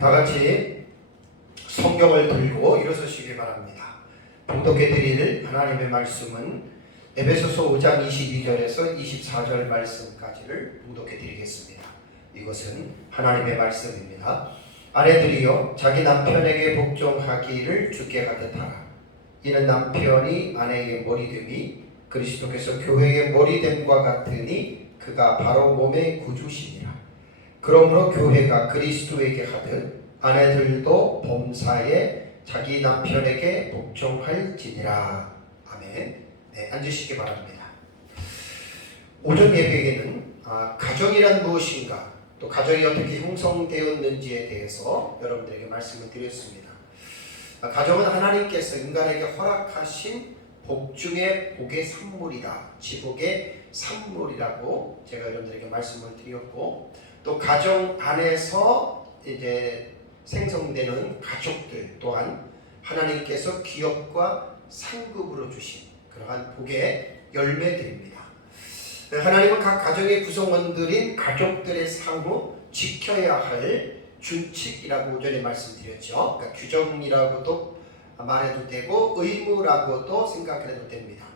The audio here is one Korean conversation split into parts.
다 같이 성경을 들고 일어서시기 바랍니다. 봉독해 드릴 하나님의 말씀은 에베소서 5장 22절에서 24절 말씀까지를 봉독해 드리겠습니다. 이것은 하나님의 말씀입니다. 아내들이여 자기 남편에게 복종하기를 주께 하듯하라. 이는 남편이 아내의 머리됨이 그리스도께서 교회의 머리됨과 같으니 그가 바로 몸의 구주시니라. 그러므로 교회가 그리스도에게 하듯 아내들도 범사에 자기 남편에게 복종할지니라. 아멘. 네, 앉으시기 바랍니다. 오전 예배에는 가정이란 무엇인가, 또 가정이 어떻게 형성되었는지에 대해서 여러분들에게 말씀을 드렸습니다. 가정은 하나님께서 인간에게 허락하신 복 중에 복의 산물이다, 지복의 산물이라고 제가 여러분들에게 말씀을 드렸고, 또 가정 안에서 이제 생성되는 가족들 또한 하나님께서 기업과 상급으로 주신 그러한 복의 열매들입니다. 하나님은 각 가정의 구성원들인 가족들의 상호 지켜야 할 준칙이라고 오전에 말씀드렸죠. 그러니까 규정이라고도 말해도 되고 의무라고도 생각해도 됩니다.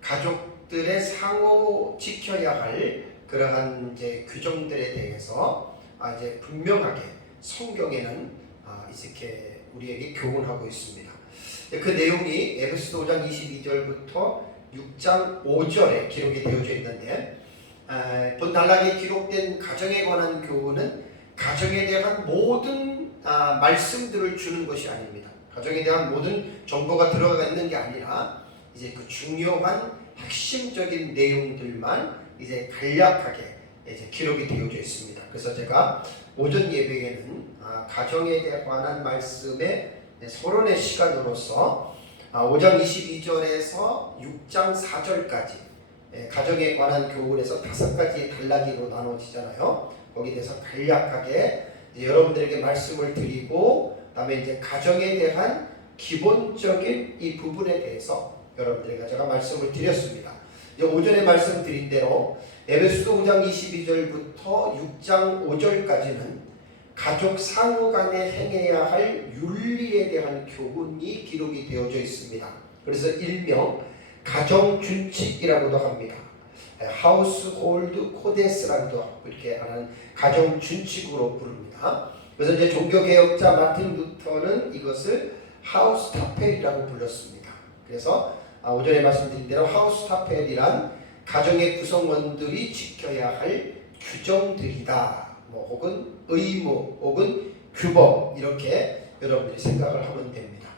가족들의 상호 지켜야 할 그러한 이제 규정들에 대해서 이제 분명하게 성경에는 이렇게 우리에게 교훈하고 있습니다. 그 내용이 에베소서 5장 22절부터 6장 5절에 기록이 되어져 있는데, 본 단락에 기록된 가정에 관한 교훈은 가정에 대한 모든 말씀들을 주는 것이 아닙니다. 가정에 대한 모든 정보가 들어가 있는 게 아니라 이제 그 중요한 핵심적인 내용들만 이제 간략하게 이제 기록이 되어져 있습니다. 그래서 제가 오전 예배에는 가정에 관한 말씀의 서론의 시간으로서 5장 22절에서 6장 4절까지 가정에 관한 교훈에서 5가지 단락으로 나눠지잖아요. 거기에 대해서 간략하게 여러분들에게 말씀을 드리고, 그다음에 이제 가정에 대한 기본적인 이 부분에 대해서 여러분들에게 제가 말씀을 드렸습니다. 오전에 말씀드린 대로 에베소서 5장 22절부터 6장 5절까지는 가족 상호 간에 행해야 할 윤리에 대한 교훈이 기록이 되어져 있습니다. 그래서 일명 가정 준칙이라고도 합니다. 하우스홀드 코데스라고도 이렇게 하는 가정 준칙으로 부릅니다. 그래서 이제 종교개혁자 마틴 루터는 이것을 하우스타펠이라고 불렀습니다. 그래서 오전에 말씀드린 대로 하우스타펠이란 가정의 구성원들이 지켜야 할 규정들이다, 혹은 의무, 혹은 규범, 이렇게 여러분들이 생각을 하면 됩니다.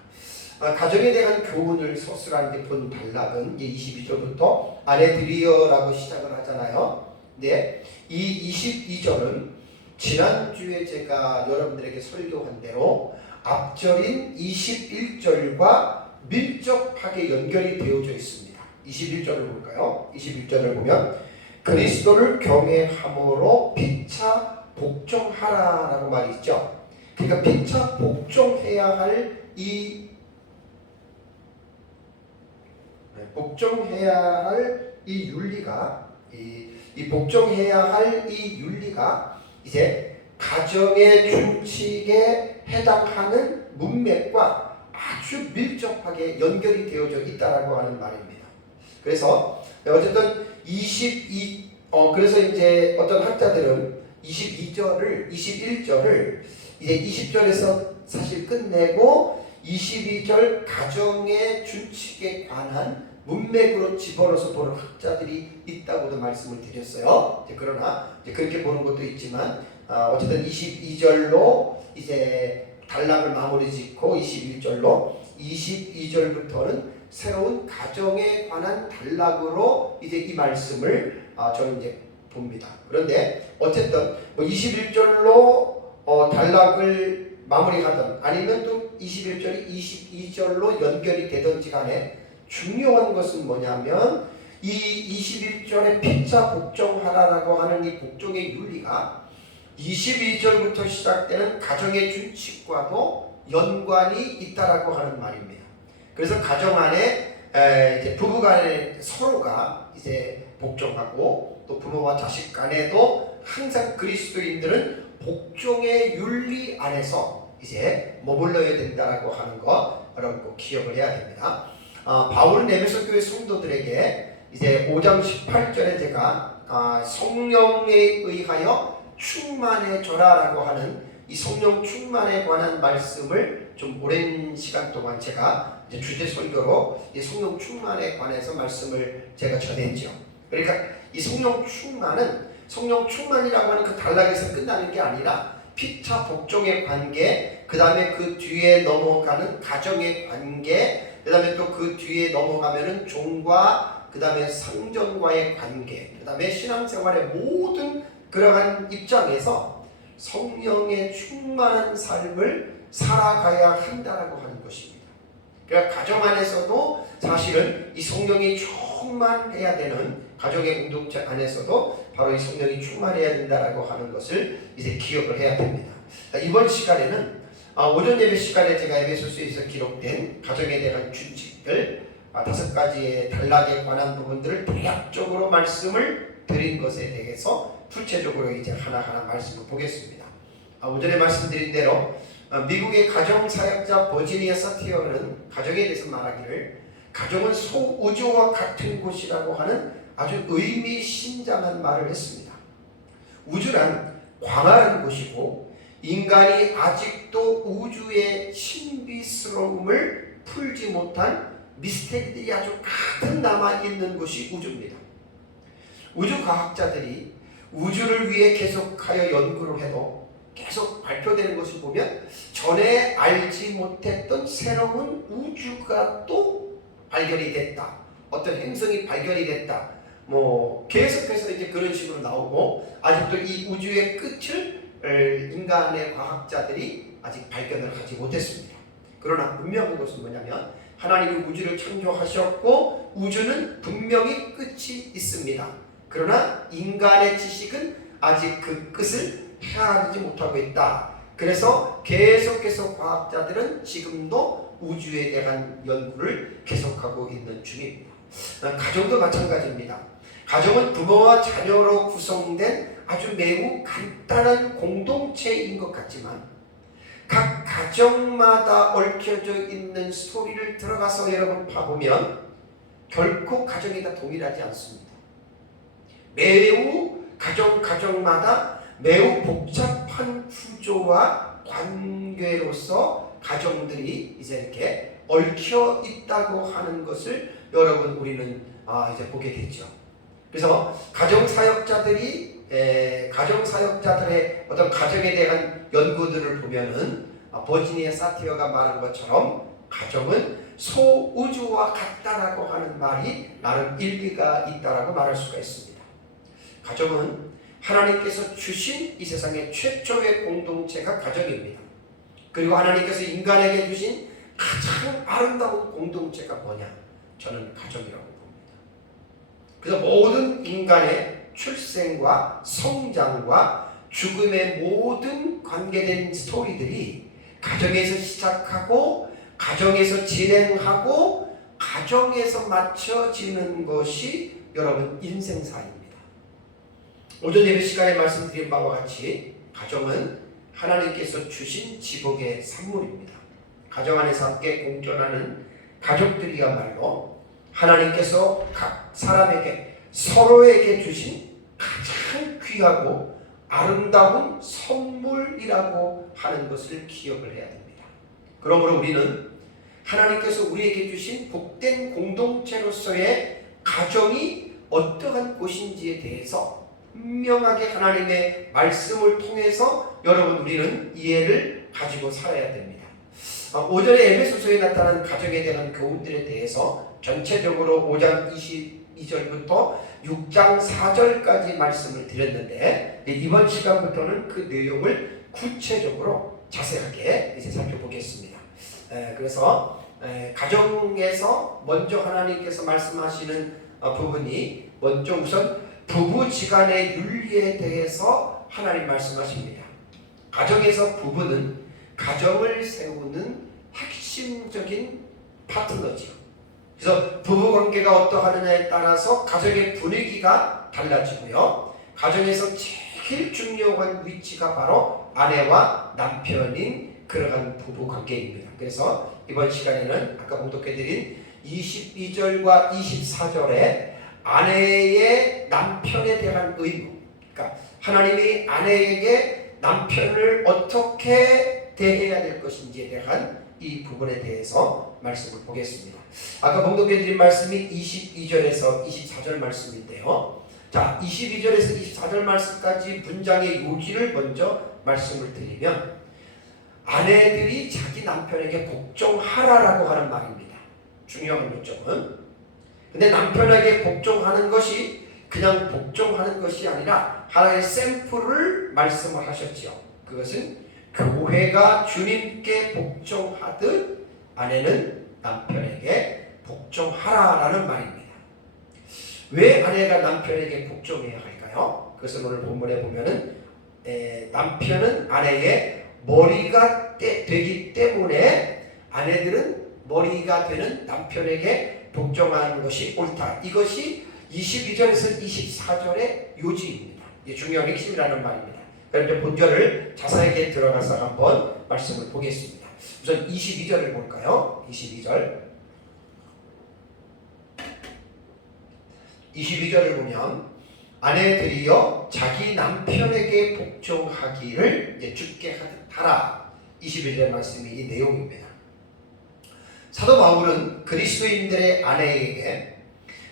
가정에 대한 교훈을 서술하는 본 단락은 22절부터 아내들이여라고 시작을 하잖아요. 네, 이 22절은 지난주에 제가 여러분들에게 설교한 대로 앞절인 21절과 밀접하게 연결이 되어져 있습니다. 21절을 볼까요? 21절을 보면 그리스도를 경외함으로 피차 복종하라라고 말이 있죠. 그러니까 피차 복종해야 할 이 윤리가 복종해야 할 이 윤리가 이제 가정의 준칙에 해당하는 문맥과 아주 밀접하게 연결이 되어져 있다라고 하는 말입니다. 그래서 어쨌든 그래서 이제 어떤 학자들은 21절을 이제 20절에서 사실 끝내고 22절 가정의 준칙에 관한 문맥으로 집어넣어서 보는 학자들이 있다고도 말씀을 드렸어요. 그러나 그렇게 보는 것도 있지만 어쨌든 22절로 이제 단락을 마무리 짓고 22절부터는 새로운 가정에 관한 단락으로 이제 이 말씀을 저는 이제 봅니다. 그런데 어쨌든 21절로 단락을 마무리하든 아니면 또 21절이 22절로 연결이 되든지 간에 중요한 것은 뭐냐면 이 21절에 피차 복종하라라고 하는 이 복종의 윤리가 22절부터 시작되는 가정의 준칙과도 연관이 있다라고 하는 말입니다. 그래서 가정 안에 이제 부부 간에 서로가 이제 복종하고, 또 부모와 자식 간에도 항상 그리스도인들은 복종의 윤리 안에서 이제 머물러야 된다라고 하는 거 여러분 꼭 기억을 해야 됩니다. 바울은 에베소 교회 성도들에게 이제 5장 18절에 제가 성령에 의하여 충만해져라라고 하는 이 성령 충만에 관한 말씀을 좀 오랜 시간 동안 제가 이제 주제 설교로 이 성령 충만에 관해서 말씀을 제가 전했죠. 그러니까 이 성령 충만이라고 하는 그 단락에서 끝나는 게 아니라 피차 복종의 관계, 그 다음에 그 뒤에 넘어가는 가정의 관계, 그 다음에 또 그 뒤에 넘어가면은 종과 그 다음에 상전과의 관계, 그 다음에 신앙생활의 모든 그러한 입장에서 성령의 충만한 삶을 살아가야 한다라고 하는 것입니다. 그러니까 가정 안에서도 사실은 이 성령이 충만해야 되는 가정의 공동체 안에서도 바로 이 성령이 충만해야 된다라고 하는 것을 이제 기억을 해야 됩니다. 이번 시간에는 오전 예배 시간에 제가 에베소서에서 기록된 가정에 대한 준칙들 5가지의 단락에 관한 부분들을 대략적으로 말씀을 드린 것에 대해서 구체적으로 이제 하나하나 말씀을 보겠습니다. 오전에 말씀드린 대로 미국의 가정사역자 버지니아 사티어는 가정에 대해서 말하기를 가정은 소우주와 같은 곳이라고 하는 아주 의미심장한 말을 했습니다. 우주란 광활한 곳이고 인간이 아직도 우주의 신비스러움을 풀지 못한 미스테리들이 아주 가득 남아있는 곳이 우주입니다. 우주과학자들이 우주를 위해 계속하여 연구를 해도 계속 발표되는 것을 보면 전에 알지 못했던 새로운 우주가 또 발견이 됐다. 어떤 행성이 발견이 됐다. 계속해서 이제 그런 식으로 나오고 아직도 이 우주의 끝을 인간의 과학자들이 아직 발견을 하지 못했습니다. 그러나 분명한 것은 뭐냐면 하나님이 우주를 창조하셨고 우주는 분명히 끝이 있습니다. 그러나 인간의 지식은 아직 그 끝을 헤아리지 못하고 있다. 그래서 계속해서 과학자들은 지금도 우주에 대한 연구를 계속하고 있는 중입니다. 가정도 마찬가지입니다. 가정은 부모와 자녀로 구성된 아주 매우 간단한 공동체인 것 같지만 각 가정마다 얽혀져 있는 스토리를 들어가서 여러분 봐보면 결코 가정이 다 동일하지 않습니다. 매우 가정마다 매우 복잡한 구조와 관계로서 가정들이 이제 이렇게 얽혀 있다고 하는 것을 여러분 우리는 이제 보게 되죠. 그래서 가정사역자들의 어떤 가정에 대한 연구들을 보면은 버지니아 사티어가 말한 것처럼 가정은 소우주와 같다라고 하는 말이 나름 일리가 있다라고 말할 수가 있습니다. 가정은 하나님께서 주신 이 세상의 최초의 공동체가 가정입니다. 그리고 하나님께서 인간에게 주신 가장 아름다운 공동체가 뭐냐? 저는 가정이라고 봅니다. 그래서 모든 인간의 출생과 성장과 죽음의 모든 관계된 스토리들이 가정에서 시작하고 가정에서 진행하고 가정에서 맞춰지는 것이 여러분 인생사입니다. 오전 예배 시간에 말씀드린 바와 같이 가정은 하나님께서 주신 지복의 산물입니다. 가정 안에서 함께 공존하는 가족들이야말로 하나님께서 각 사람에게 서로에게 주신 가장 귀하고 아름다운 선물이라고 하는 것을 기억을 해야 됩니다. 그러므로 우리는 하나님께서 우리에게 주신 복된 공동체로서의 가정이 어떠한 곳인지에 대해서 분명하게 하나님의 말씀을 통해서 여러분 우리는 이해를 가지고 살아야 됩니다. 오전에 에베소서에 나타난 가정에 대한 교훈들에 대해서 전체적으로 5장 22절부터 6장 4절까지 말씀을 드렸는데 이번 시간부터는 그 내용을 구체적으로 자세하게 이제 살펴보겠습니다. 그래서 가정에서 먼저 하나님께서 말씀하시는 부분이 먼저 우선 부부지간의 윤리에 대해서 하나님 말씀하십니다. 가정에서 부부는 가정을 세우는 핵심적인 파트너지요. 그래서 부부관계가 어떠하느냐에 따라서 가정의 분위기가 달라지고요. 가정에서 제일 제일 중요한 위치가 바로 아내와 남편인 그러한 부부 관계입니다. 그래서 이번 시간에는 아까 봉독해드린 22절과 24절에 아내의 남편에 대한 의무, 그러니까 하나님이 아내에게 남편을 어떻게 대해야 될 것인지에 대한 이 부분에 대해서 말씀을 보겠습니다. 아까 봉독해드린 말씀이 22절에서 24절 말씀인데요. 자, 22절에서 24절 말씀까지 문장의 요지를 먼저 말씀을 드리면 아내들이 자기 남편에게 복종하라라고 하는 말입니다. 중요한 요점은. 근데 남편에게 복종하는 것이 그냥 복종하는 것이 아니라 하나의 샘플을 말씀을 하셨지요. 그것은 교회가 주님께 복종하듯 아내는 남편에게 복종하라라는 말입니다. 왜 아내가 남편에게 복종해야 할까요? 그것은 오늘 본문에 보면은 남편은 아내의 머리가 되기 때문에 아내들은 머리가 되는 남편에게 복종하는 것이 옳다. 이것이 22절에서 24절의 요지입니다. 이게 중요한 핵심이라는 말입니다. 그럼 본절을 자세하게 들어가서 한번 말씀을 보겠습니다. 우선 22절을 볼까요? 22절을 보면 아내들이여 자기 남편에게 복종하기를 주께 하라. 21절 말씀이 이 내용입니다. 사도 바울은 그리스도인들의 아내에게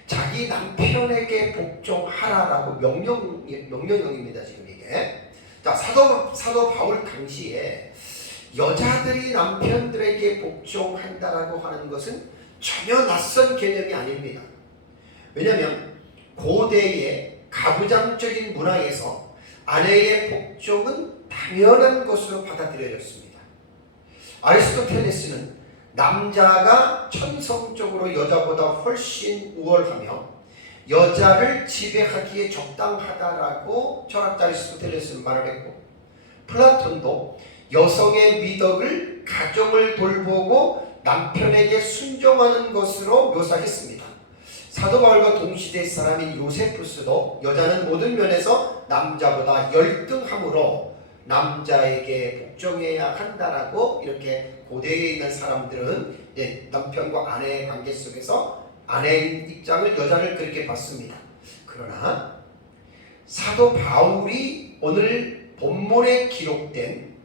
자기 남편에게 복종하라라고 명령형입니다. 지금 이게. 자, 사도 바울 당시에 여자들이 남편들에게 복종한다라고 하는 것은 전혀 낯선 개념이 아닙니다. 왜냐하면 고대의 가부장적인 문화에서 아내의 복종은 당연한 것으로 받아들여졌습니다. 아리스토텔레스는 남자가 천성적으로 여자보다 훨씬 우월하며 여자를 지배하기에 적당하다라고 철학자 아리스토텔레스는 말을 했고, 플라톤도 여성의 미덕을 가정을 돌보고 남편에게 순종하는 것으로 묘사했습니다. 사도 바울과 동시대 사람인 요세푸스도 여자는 모든 면에서 남자보다 열등하므로 남자에게 복종해야 한다라고 이렇게 고대에 있는 사람들은 남편과 아내의 관계 속에서 아내의 입장을 여자를 그렇게 봤습니다. 그러나 사도 바울이 오늘 본문에 기록된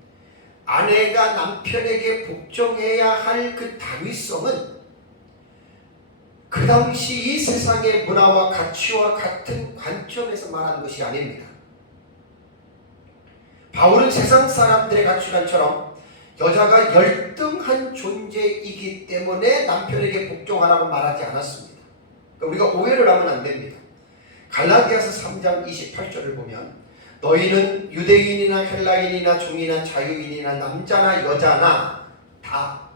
아내가 남편에게 복종해야 할 그 당위성은 그 당시 이 세상의 문화와 가치와 같은 관점에서 말하는 것이 아닙니다. 바울은 세상 사람들의 가치관처럼 여자가 열등한 존재이기 때문에 남편에게 복종하라고 말하지 않았습니다. 그러니까 우리가 오해를 하면 안 됩니다. 갈라디아서 3장 28절을 보면 너희는 유대인이나 헬라인이나 종이나 자유인이나 남자나 여자나 다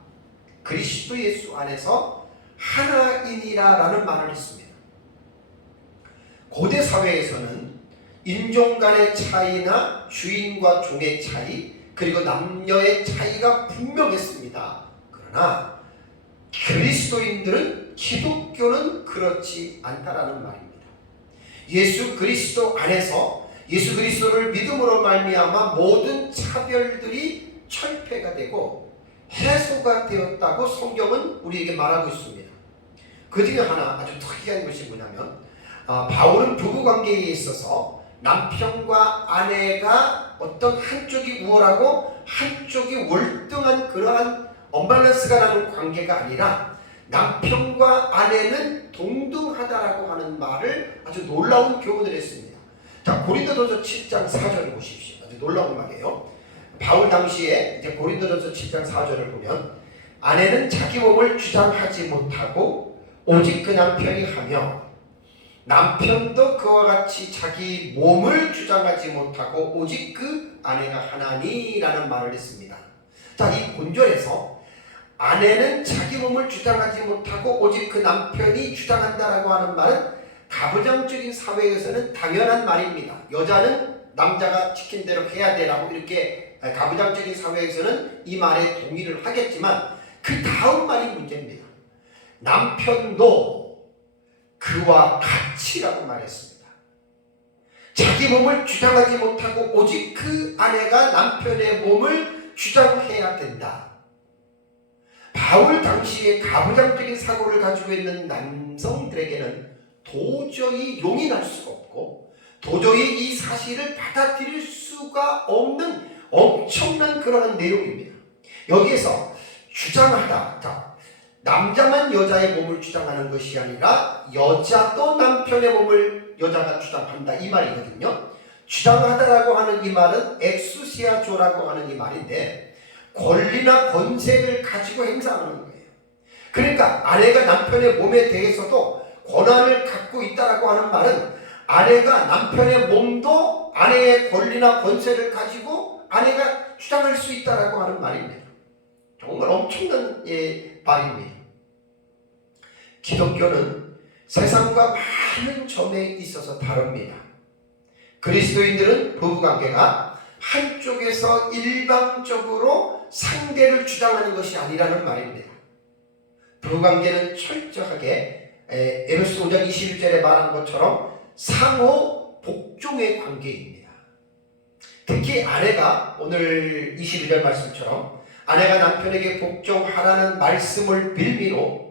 그리스도 예수 안에서 하나이니라 라는 말을 했습니다. 고대 사회에서는 인종 간의 차이나 주인과 종의 차이 그리고 남녀의 차이가 분명했습니다. 그러나 그리스도인들은 기독교는 그렇지 않다라는 말입니다. 예수 그리스도 안에서 예수 그리스도를 믿음으로 말미암아 모든 차별들이 철폐가 되고 해소가 되었다고 성경은 우리에게 말하고 있습니다. 그 중에 하나 아주 특이한 것이 뭐냐면 바울은 부부관계에 있어서 남편과 아내가 어떤 한쪽이 우월하고 한쪽이 월등한 그러한 언밸런스가 나는 관계가 아니라 남편과 아내는 동등하다라고 하는 말을 아주 놀라운 교훈을 했습니다. 자, 고린도전서 7장 4절을 보십시오. 아주 놀라운 말이에요. 바울 당시에 이제 고린도전서 7장 4절을 보면 아내는 자기 몸을 주장하지 못하고 오직 그 남편이 하며 남편도 그와 같이 자기 몸을 주장하지 못하고 오직 그 아내가 하나니라는 말을 했습니다. 자, 이 본절에서 아내는 자기 몸을 주장하지 못하고 오직 그 남편이 주장한다라고 하는 말은 가부장적인 사회에서는 당연한 말입니다. 여자는 남자가 시킨 대로 해야 되라고 이렇게 가부장적인 사회에서는 이 말에 동의를 하겠지만 그 다음 말이 문제입니다. 남편도 그와 같이라고 말했습니다. 자기 몸을 주장하지 못하고 오직 그 아내가 남편의 몸을 주장해야 된다. 바울 당시에 가부장적인 사고를 가지고 있는 남성들에게는 도저히 용인할 수가 없고 도저히 이 사실을 받아들일 수가 없는 엄청난 그러한 내용입니다. 여기에서 주장하다, 자, 남자만 여자의 몸을 주장하는 것이 아니라 여자도 남편의 몸을 여자가 주장한다, 이 말이거든요. 주장하다라고 하는 이 말은 엑수시아조라고 하는 이 말인데 권리나 권세를 가지고 행사하는 거예요. 그러니까 아내가 남편의 몸에 대해서도 권한을 갖고 있다라고 하는 말은 아내가 남편의 몸도 아내의 권리나 권세를 가지고 아내가 주장할 수 있다라고 하는 말입니다. 정말 엄청난 말입니다. 기독교는 세상과 많은 점에 있어서 다릅니다. 그리스도인들은 부부관계가 한쪽에서 일방적으로 상대를 주장하는 것이 아니라는 말입니다. 부부관계는 철저하게 에베소 5장 21절에 말한 것처럼 상호 복종의 관계입니다. 특히 아내가 오늘 22절 말씀처럼 아내가 남편에게 복종하라는 말씀을 빌미로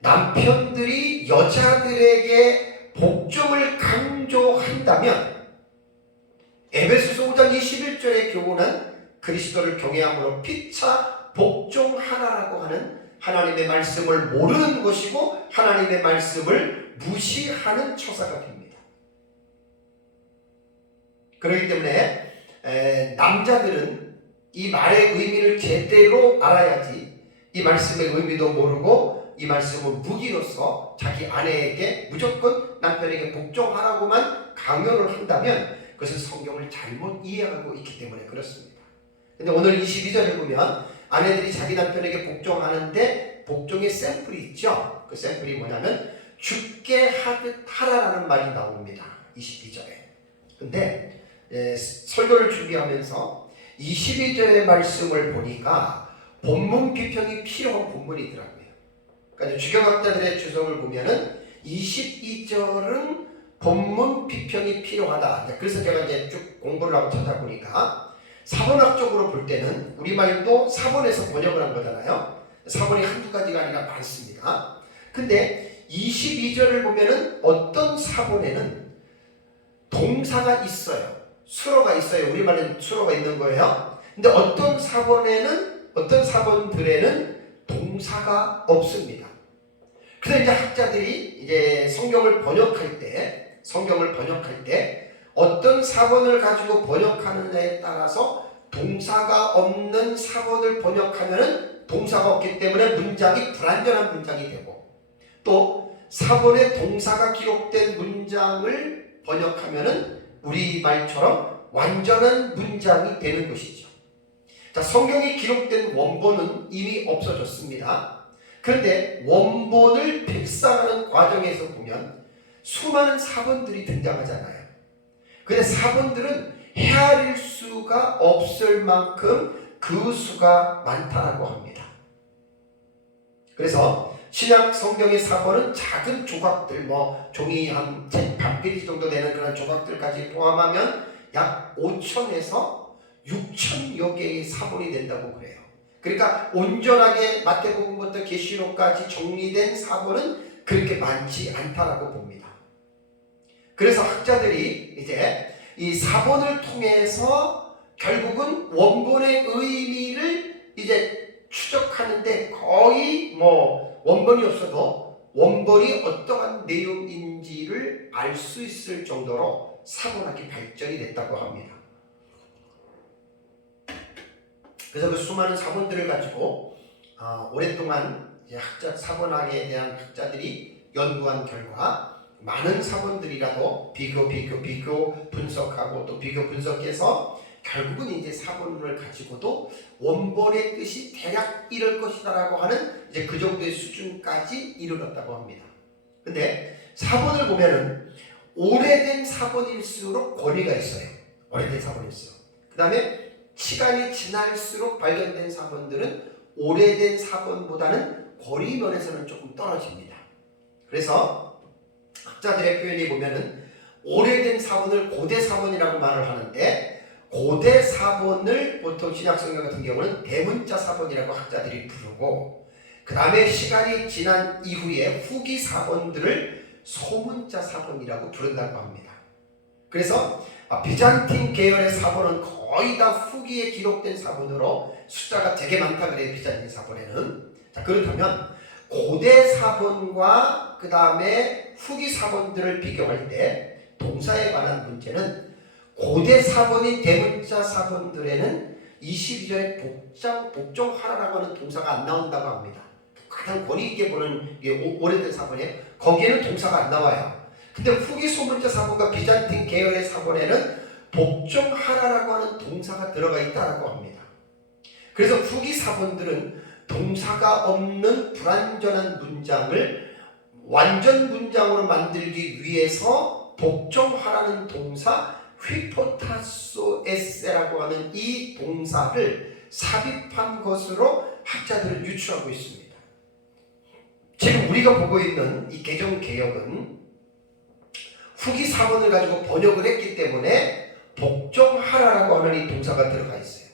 남편들이 여자들에게 복종을 강조한다면 에베소서 5장 21절의 교훈은 그리스도를 경외함으로 피차 복종하라라고 하는 하나님의 말씀을 모르는 것이고 하나님의 말씀을 무시하는 처사가 됩니다. 그렇기 때문에 남자들은 이 말의 의미를 제대로 알아야지 이 말씀의 의미도 모르고 이 말씀을 무기로서 자기 아내에게 무조건 남편에게 복종하라고만 강요를 한다면 그것은 성경을 잘못 이해하고 있기 때문에 그렇습니다. 근데 오늘 22절을 보면 아내들이 자기 남편에게 복종하는데 복종의 샘플이 있죠. 그 샘플이 뭐냐면 죽게 하듯 하라라는 말이 나옵니다. 22절에. 근데 설교를 준비하면서 22절의 말씀을 보니까 본문 비평이 필요한 본문이더라고요. 그러니까 주경학자들의 주석을 보면은 22절은 본문 비평이 필요하다. 그래서 제가 이제 쭉 공부를 하고 찾아보니까 사본학적으로 볼 때는 우리말도 사본에서 번역을 한 거잖아요. 사본이 한두 가지가 아니라 많습니다. 근데 22절을 보면은 어떤 사본에는 동사가 있어요. 수로가 있어요. 우리말은 수로가 있는 거예요. 근데 어떤 사본들에는 동사가 없습니다. 그래서 이제 학자들이 이제 성경을 번역할 때 어떤 사본을 가지고 번역하느냐에 따라서 동사가 없는 사본을 번역하면은 동사가 없기 때문에 문장이 불완전한 문장이 되고 또 사본에 동사가 기록된 문장을 번역하면은 우리말처럼 완전한 문장이 되는 것이죠. 자, 성경이 기록된 원본은 이미 없어졌습니다. 그런데 원본을 필사하는 과정에서 보면 수많은 사본들이 등장하잖아요. 근데 사본들은 헤아릴 수가 없을 만큼 그 수가 많다라고 합니다. 그래서 신약 성경의 사본은 작은 조각들, 종이 한 반페이지 정도 되는 그런 조각들까지 포함하면 약 5천에서 6천여 개의 사본이 된다고 그래요. 그러니까 온전하게 마태복음부터 계시록까지 정리된 사본은 그렇게 많지 않다라고 봅니다. 그래서 학자들이 이제 이 사본을 통해서 결국은 원본의 의미를 이제 추적하는데 거의 원본이 없어도 원본이 어떠한 내용인지를 알 수 있을 정도로 사본학이 발전이 됐다고 합니다. 그래서 그 수많은 사본들을 가지고 오랫동안 이제 사본학에 대한 학자들이 연구한 결과 많은 사본들이라도 비교 분석하고 또 비교 분석해서 결국은 이제 사본을 가지고도 원본의 뜻이 대략 이럴 것이다라고 하는 이제 그 정도의 수준까지 이르렀다고 합니다. 근데 사본을 보면은 오래된 사본일수록 권위가 있어요. 오래된 사본일수록. 그 다음에 시간이 지날수록 발견된 사본들은 오래된 사본보다는 권위 면에서는 조금 떨어집니다. 그래서 학자들의 표현이 보면은 오래된 사본을 고대 사본이라고 말을 하는데, 고대 사본을 보통 신약성경 같은 경우는 대문자 사본이라고 학자들이 부르고, 그 다음에 시간이 지난 이후에 후기 사본들을 소문자 사본이라고 부른다고 합니다. 그래서 비잔틴 계열의 사본은 거의 다 후기에 기록된 사본으로 숫자가 되게 많다 그래요. 비잔틴 사본에는. 자, 그렇다면 고대 사본과 그 다음에 후기 사본들을 비교할 때 동사에 관한 문제는, 고대 사본인 대문자 사본들에는 22절에 복종하라라고 하는 동사가 안 나온다고 합니다. 가장 권위 있게 보는 오래된 사본에 거기에는 동사가 안 나와요. 근데 후기 소문자 사본과 비잔틴 계열의 사본에는 복종하라라고 하는 동사가 들어가 있다라고 합니다. 그래서 후기 사본들은 동사가 없는 불완전한 문장을 완전 문장으로 만들기 위해서 복종하라는 동사 휘포타소에세라고 하는 이 동사를 삽입한 것으로 학자들은 유추하고 있습니다. 지금 우리가 보고 있는 이 개정개혁은 후기 사본을 가지고 번역을 했기 때문에 복종하라라고 하는 이 동사가 들어가 있어요.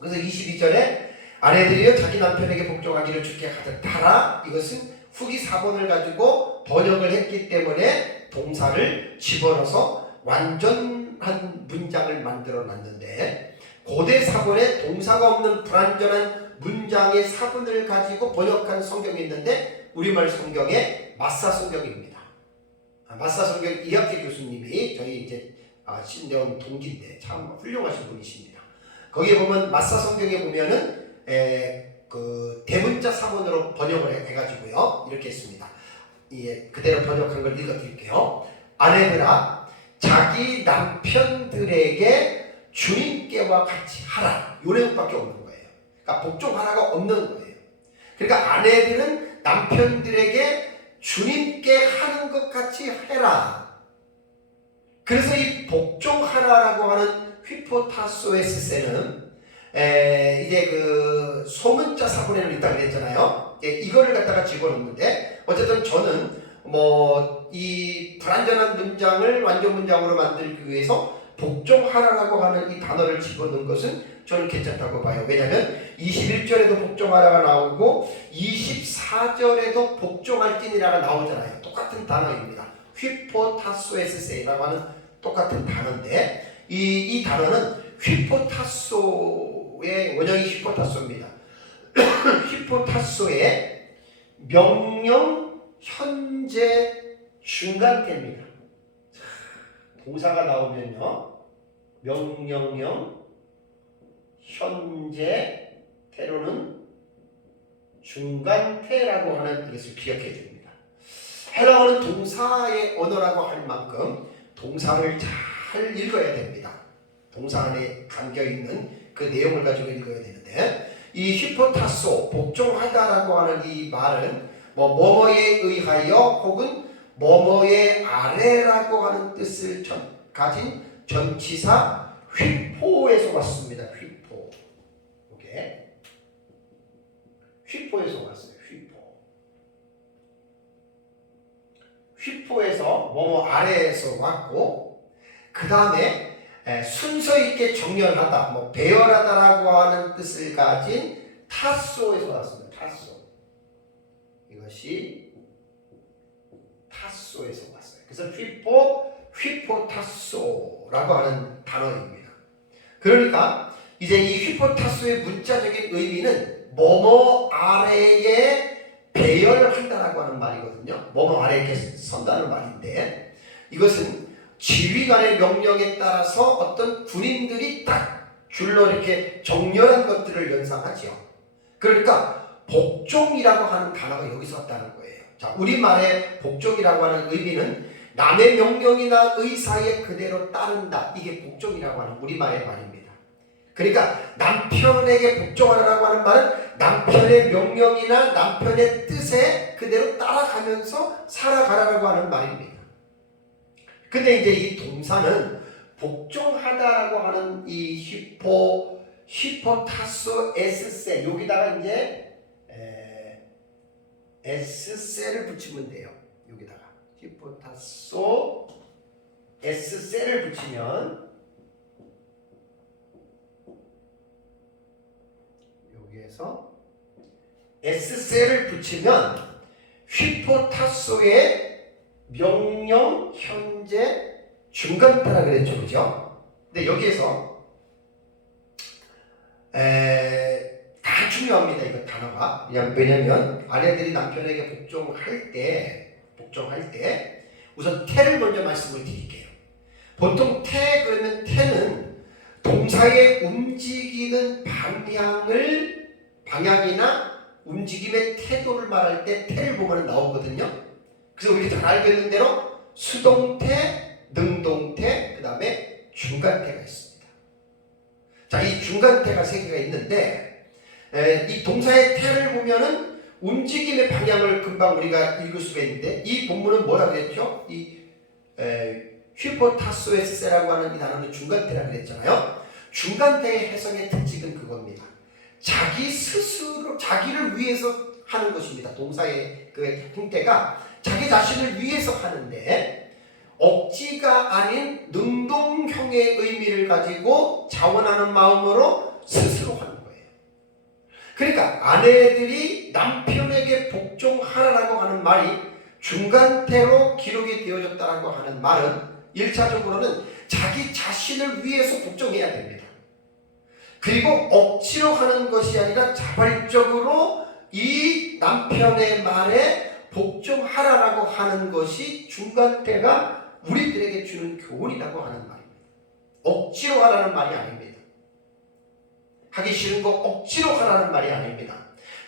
그래서 22절에 아내들이여 자기 남편에게 복종하기를 주께 가득 하라, 이것은 후기 사본을 가지고 번역을 했기 때문에 동사를 집어넣어서 완전한 문장을 만들어 놨는데, 고대 사본에 동사가 없는 불완전한 문장의 사본을 가지고 번역한 성경이 있는데 우리말 성경의 마사 성경입니다. 마사 성경 이학재 교수님이 저희 이제 신대원 동기인데 참 훌륭하신 분이십니다. 거기에 보면 마사 성경에 보면은 그 대문자 사본으로 번역을 해가지고요 이렇게 했습니다. 그대로 번역한 걸 읽어드릴게요. 아내들아 자기 남편들에게 주님께와 같이 하라, 요 내용밖에 없는 거예요. 그러니까 복종하라가 없는 거예요. 그러니까 아내들은 남편들에게 주님께 하는 것 같이 해라. 그래서 이 복종하라라고 하는 휘포타소에스세는 이제 그 소문자 사본에는 있다고 그랬잖아요. 이거를 갖다가 집어넣는데, 어쨌든 저는 이 불완전한 문장을 완전 문장으로 만들기 위해서 복종하라라고 하는 이 단어를 집어넣은 것은 저는 괜찮다고 봐요. 왜냐하면 21절에도 복종하라가 나오고 24절에도 복종할지니라가 나오잖아요. 똑같은 단어입니다. 휘포타소에스세라고 하는 똑같은 단어인데, 이 단어는 휘포타소의 원형이 휘포타소입니다. 휘포타소의 명령 현재 중간태입니다. 동사가 나오면요 명령형 현재 태로는 중간태라고 하는 것을 기억해 줍니다. 헬라어는 동사의 언어라고 할 만큼 동사를 잘 읽어야 됩니다. 동사 안에 담겨있는 그 내용을 가지고 읽어야 되는데, 이 휘포타소 복종하다라고 하는 이 말은 뭐뭐에 의하여 혹은 뭐뭐의 아래라고 하는 뜻을 가진 전치사 휘포에서 왔습니다. 휘포. 오케이. 휘포에서 왔어요. 휘포에서 뭐뭐 아래에서 왔고, 그 다음에 순서 있게 정렬하다, 배열하다라고 하는 뜻을 가진 타소에서 왔습니다. 타소. 이것이 타소에서 왔어요. 그래서 휘포타소라고 하는 단어입니다. 그러니까 이제 이 휘포타소의 문자적인 의미는 뭐뭐 아래에 배열한다라고 하는 말이거든요. 뭐뭐 아래에 이렇게 선다는 말인데, 이것은 지휘관의 명령에 따라서 어떤 군인들이 딱 줄로 이렇게 정렬한 것들을 연상하죠. 그러니까 복종이라고 하는 단어가 여기서 왔다는 거예요. 자, 우리말의 복종이라고 하는 의미는 남의 명령이나 의사에 그대로 따른다. 이게 복종이라고 하는 우리말의 말입니다. 그러니까 남편에게 복종하라고 하는 말은 남편의 명령이나 남편의 뜻에 그대로 따라가면서 살아가라고 하는 말입니다. 근데 이제 이 동사는 복종하다라고 하는 이 휘포타소 에스세, 여기다가 이제 에스세를 붙이면 돼요. 여기다가 휘포타소 S셀을 붙이면 여기에서 S셀을 붙이면 휘포타소의 명령 현재 중간태라 그랬죠, 그죠? 근데 여기에서 다 중요합니다, 이거 단어가. 왜냐면 아내들이 남편에게 복종할 때 우선 태를 먼저 말씀을 드릴게요. 보통 태 그러면 태는 동사의 움직이는 방향이나 움직임의 태도를 말할 때 태를 보면 나오거든요. 그래서 우리 잘 알고 있는 대로 수동태, 능동태, 그 다음에 중간태가 있습니다. 자, 이 중간태가 세 개가 있는데 이 동사의 태를 보면은 움직임의 방향을 금방 우리가 읽을 수가 있는데 이 본문은 뭐라고 했죠? 이 휘포타소에스라고 하는 이 단어는 중간태라 그랬잖아요. 중간태의 해석의 특징은 그겁니다. 자기 스스로 자기를 위해서 하는 것입니다. 동사의 그 형태가 자기 자신을 위해서 하는데 억지가 아닌 능동형의 의미를 가지고 자원하는 마음으로 스스로 하는 거예요. 그러니까 아내들이 남편에게 복종하라고 하는 말이 중간태로 기록이 되어졌다라고 하는 말은 1차적으로는 자기 자신을 위해서 복종해야 됩니다. 그리고 억지로 하는 것이 아니라 자발적으로 이 남편의 말에 복종하라라고 하는 것이 중간태가 우리들에게 주는 교훈이라고 하는 말입니다. 억지로 하라는 말이 아닙니다. 하기 싫은 거 억지로 하라는 말이 아닙니다.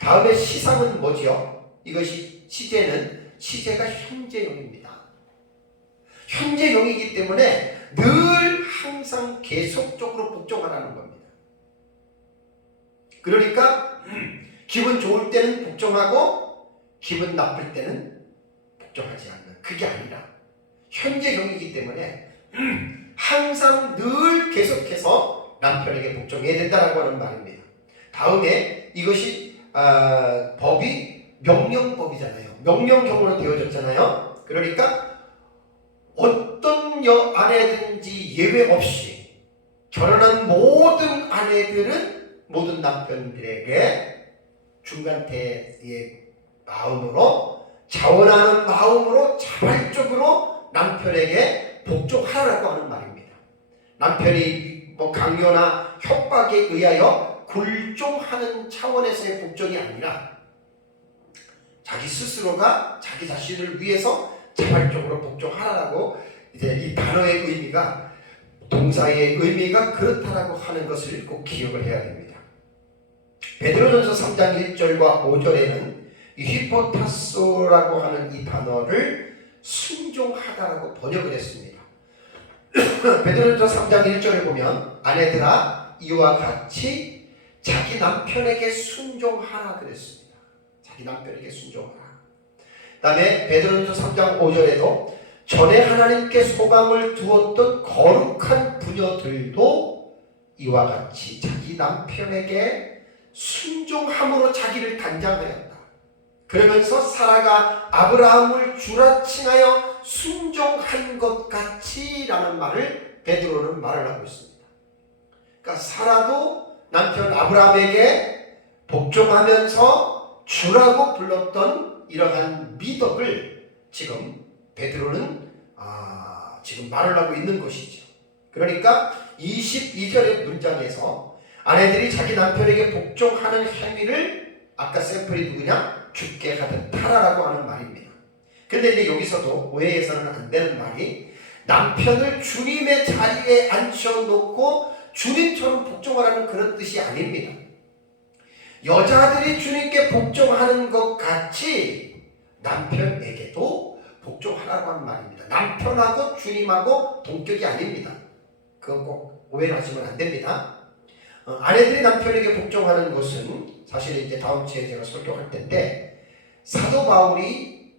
다음에 시상은 뭐지요? 이것이 시제가 현재형입니다. 현재형이기 때문에 늘 항상 계속적으로 복종하라는 겁니다. 그러니까 기분 좋을 때는 복종하고 기분 나쁠 때는 복종하지 않는, 그게 아니라 현재형이기 때문에 항상 늘 계속해서 남편에게 복종해야 된다라고 하는 말입니다. 다음에 이것이 법이 명령법이잖아요. 명령형으로 되어졌잖아요. 그러니까 어떤 아내든지 예외 없이 결혼한 모든 아내들은 모든 남편들에게 중간태의 마음으로 자원하는 마음으로 자발적으로 남편에게 복종하라고 하는 말입니다. 남편이 강요나 협박에 의하여 굴종하는 차원에서의 복종이 아니라 자기 스스로가 자기 자신을 위해서 자발적으로 복종하라고 이제 이 단어의 의미가 동사의 의미가 그렇다라고 하는 것을 꼭 기억을 해야 됩니다. 베드로전서 3장 1절과 5절에는 이 히포타소라고 하는 이 단어를 순종하다라고 번역을 했습니다. 베드로전서 3장 1절을 보면 아내들아 이와 같이 자기 남편에게 순종하라 그랬습니다. 자기 남편에게 순종하라. 그 다음에 베드로전서 3장 5절에도 전에 하나님께 소망을 두었던 거룩한 부녀들도 이와 같이 자기 남편에게 순종함으로 자기를 단장하였다. 그러면서 사라가 아브라함을 주라칭하여 순종한 것 같이 라는 말을 베드로는 말을 하고 있습니다. 그러니까 사라도 남편 아브라함에게 복종하면서 주라고 불렀던 이러한 미덕을 지금 베드로는 지금 말을 하고 있는 것이죠. 그러니까 22절의 문장에서 아내들이 자기 남편에게 복종하는 행위를 아까 샘플이 누구냐? 죽게 하듯 타라라고 하는 말입니다. 근데 이제 여기서도 오해해서는 안 되는 말이 남편을 주님의 자리에 앉혀놓고 주님처럼 복종하라는 그런 뜻이 아닙니다. 여자들이 주님께 복종하는 것 같이 남편에게도 복종하라고 하는 말입니다. 남편하고 주님하고 동격이 아닙니다. 그건 꼭 오해하시면 안 됩니다. 아내들이 남편에게 복종하는 것은 사실 이제 다음 주에 제가 설교할 텐데 사도 바울이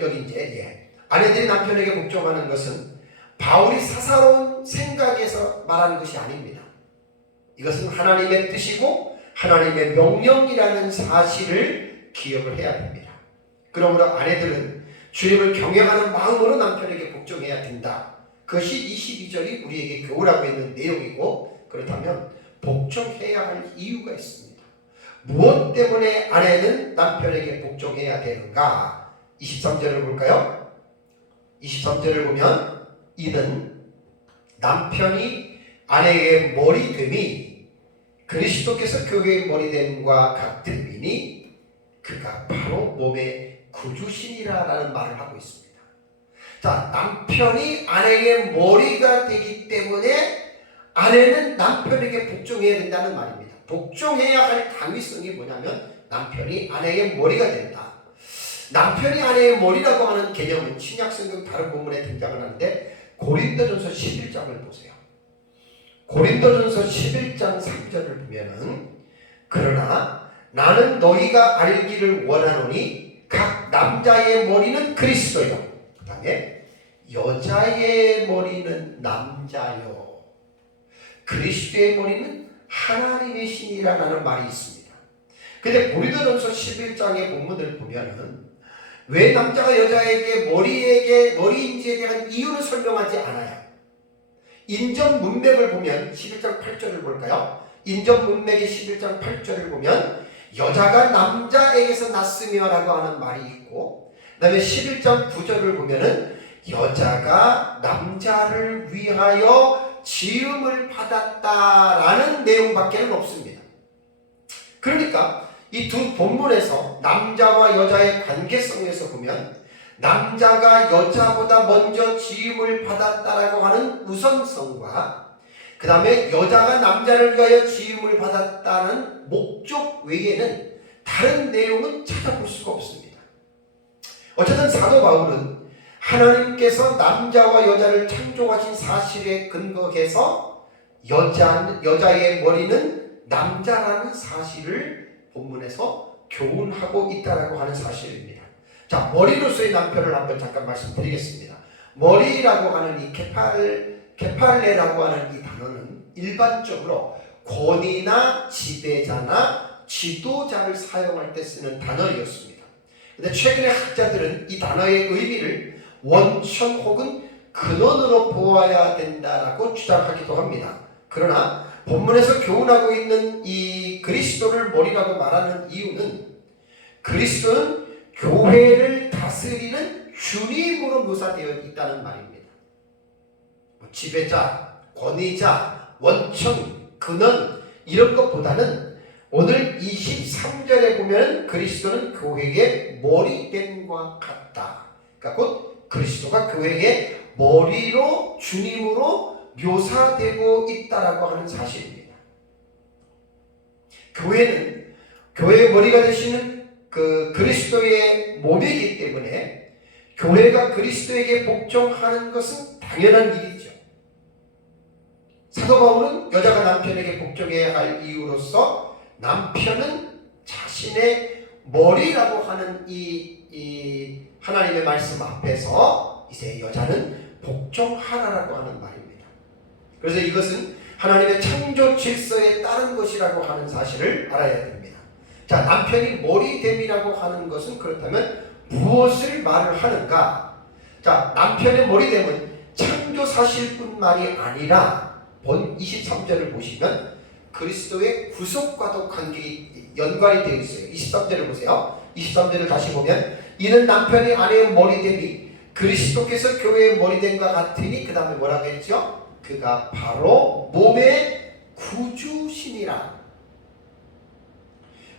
여기 이제 아내들이 남편에게 복종하는 것은 바울이 사사로운 생각에서 말하는 것이 아닙니다. 이것은 하나님의 뜻이고 하나님의 명령이라는 사실을 기억을 해야 됩니다. 그러므로 아내들은 주님을 경외하는 마음으로 남편에게 복종해야 된다. 그것이 22절이 우리에게 교훈하고 있는 내용이고, 그렇다면 복종해야 할 이유가 있습니다. 무엇 때문에 아내는 남편에게 복종해야 되는가? 23절을 볼까요? 23절을 보면 이는 남편이 아내의 머리됨이 그리스도께서 교회의 머리됨과 같음이니 그가 바로 몸의 구주시니라라는 말을 하고 있습니다. 자, 남편이 아내의 머리가 되기 때문에 아내는 남편에게 복종해야 된다는 말입니다. 복종해야 할 당위성이 뭐냐면 남편이 아내의 머리가 된다. 남편이 아내의 머리라고 하는 개념은 신약성경 다른 본문에 등장을 하는데 고린도전서 11장을 보세요. 고린도전서 11장 3절을 보면은 그러나 나는 너희가 알기를 원하노니 각 남자의 머리는 그리스도요. 그 다음에 여자의 머리는 남자요. 그리스도의 머리는 하나님이시니라는 말이 있습니다. 근데 고린도전서 11장의 본문을 보면은 왜 남자가 여자에게 머리인지에 대한 이유는 설명하지 않아요. 인전 문맥을 보면 11장 8절을 볼까요? 인전 문맥의 11장 8절을 보면 여자가 남자에게서 났으며 라고 하는 말이 있고, 그 다음에 11장 9절을 보면은 여자가 남자를 위하여 지음을 받았다라는 내용밖에는 없습니다. 그러니까 이 두 본문에서 남자와 여자의 관계성에서 보면 남자가 여자보다 먼저 지음을 받았다라고 하는 우선성과 그 다음에 여자가 남자를 위하여 지음을 받았다는 목적 외에는 다른 내용은 찾아볼 수가 없습니다. 어쨌든 사도 바울은 하나님께서 남자와 여자를 창조하신 사실에 근거해서 여자의 머리는 남자라는 사실을 본문에서 교훈하고 있다라고 하는 사실입니다. 자, 머리로서의 남편을 한번 잠깐 말씀드리겠습니다. 머리라고 하는 이 케팔레라고 하는 이 단어는 일반적으로 권위나 지배자나 지도자를 사용할 때 쓰는 단어였습니다. 근데 최근에 학자들은 이 단어의 의미를 원천 혹은 근원으로 보아야 된다라고 주장하기도 합니다. 그러나 본문에서 교훈하고 있는 이 그리스도를 머리라고 말하는 이유는 그리스도는 교회를 다스리는 주님으로 묘사되어 있다는 말입니다. 지배자, 권위자, 원천, 근원 이런 것보다는 오늘 23절에 보면 그리스도는 교회의 머리됨과 같다. 그러니까 곧 그리스도가 교회의 머리로 주님으로 묘사되고 있다라고 하는 사실입니다. 교회는 교회의 머리가 되시는 그 그리스도의 몸이기 때문에 교회가 그리스도에게 복종하는 것은 당연한 일이죠. 사도 바울은 여자가 남편에게 복종해야 할 이유로서 남편은 자신의 머리라고 하는 이 하나님의 말씀 앞에서 이제 여자는 복종하라라고 하는 말입니다. 그래서 이것은 하나님의 창조 질서에 따른 것이라고 하는 사실을 알아야 됩니다. 자, 남편이 머리됨이라고 하는 것은 그렇다면 무엇을 말을 하는가? 자, 남편의 머리됨은 창조 사실뿐만이 아니라 본 23절을 보시면 그리스도의 구속과도 연관이 되어 있어요. 23절을 보세요. 23절을 다시 보면 이는 남편이 아내의 머리됨이 그리스도께서 교회의 머리됨과 같으니 그 다음에 뭐라고 했죠? 그가 바로 몸의 구주시니라.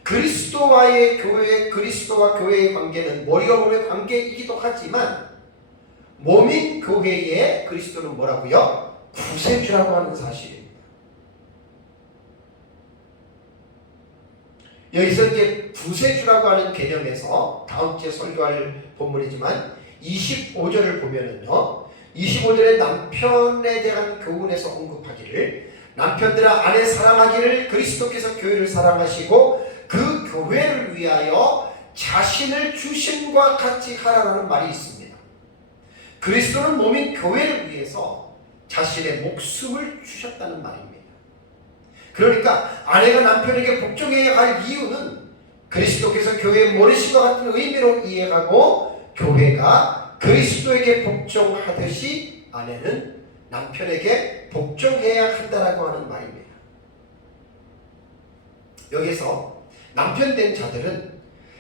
그리스도와 교회의 관계는 머리와 몸의 관계이기도 하지만 몸인 교회의 그리스도는 뭐라고요? 구세주라고 하는 사실입니다. 여기서 이제 구세주라고 하는 개념에서 다음 주에 설교할 본문이지만 25절을 보면은요, 25절에 남편에 대한 교훈에서 언급하기를 남편들아 아내 사랑하기를 그리스도께서 교회를 사랑하시고 그 교회를 위하여 자신을 주심과 같이 하라는 말이 있습니다. 그리스도는 몸인 교회를 위해서 자신의 목숨을 주셨다는 말입니다. 그러니까 아내가 남편에게 복종해야 할 이유는 그리스도께서 교회의 머리심과 같은 의미로 이해하고 교회가 그리스도에게 복종하듯이 아내는 남편에게 복종해야 한다라고 하는 말입니다. 여기서 남편 된 자들은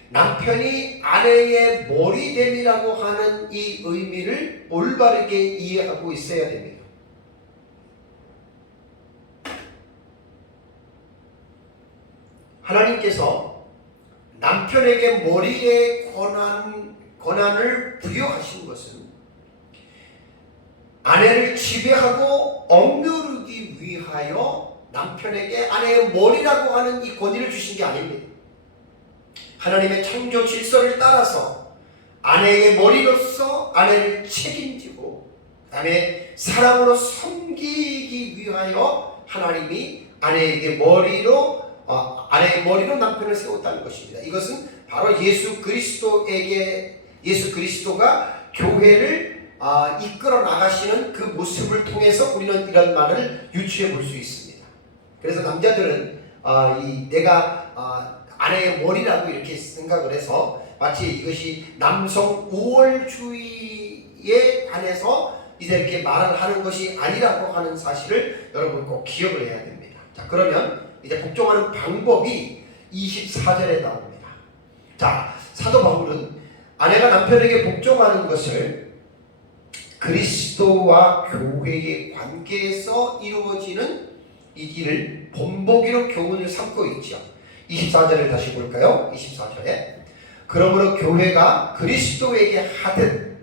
남편이 아내의 머리됨이라고 하는 이 의미를 올바르게 이해하고 있어야 됩니다. 하나님께서 남편에게 머리의 권한을 부여하신 것은 아내를 지배하고 억누르기 위하여 남편에게 아내의 머리라고 하는 이 권위를 주신 게 아닙니다. 하나님의 창조 질서를 따라서 아내의 머리로서 아내를 책임지고 그 다음에 사랑으로 섬기기 위하여 하나님이 아내의 머리로 남편을 세웠다는 것입니다. 이것은 바로 예수 그리스도가 교회를 이끌어 나가시는 그 모습을 통해서 우리는 이런 말을 유추해 볼 수 있습니다. 그래서 남자들은 내가 아내의 머리라고 이렇게 생각을 해서 마치 이것이 남성 우월주의에 관해서 이제 이렇게 말을 하는 것이 아니라고 하는 사실을 여러분 꼭 기억을 해야 됩니다. 자, 그러면 이제 복종하는 방법이 24절에 나옵니다. 자, 사도 바울은 아내가 남편에게 복종하는 것을 그리스도와 교회의 관계에서 이루어지는 이 일을 본보기로 교훈을 삼고 있죠. 24절을 다시 볼까요? 24절에 그러므로 교회가 그리스도에게 하듯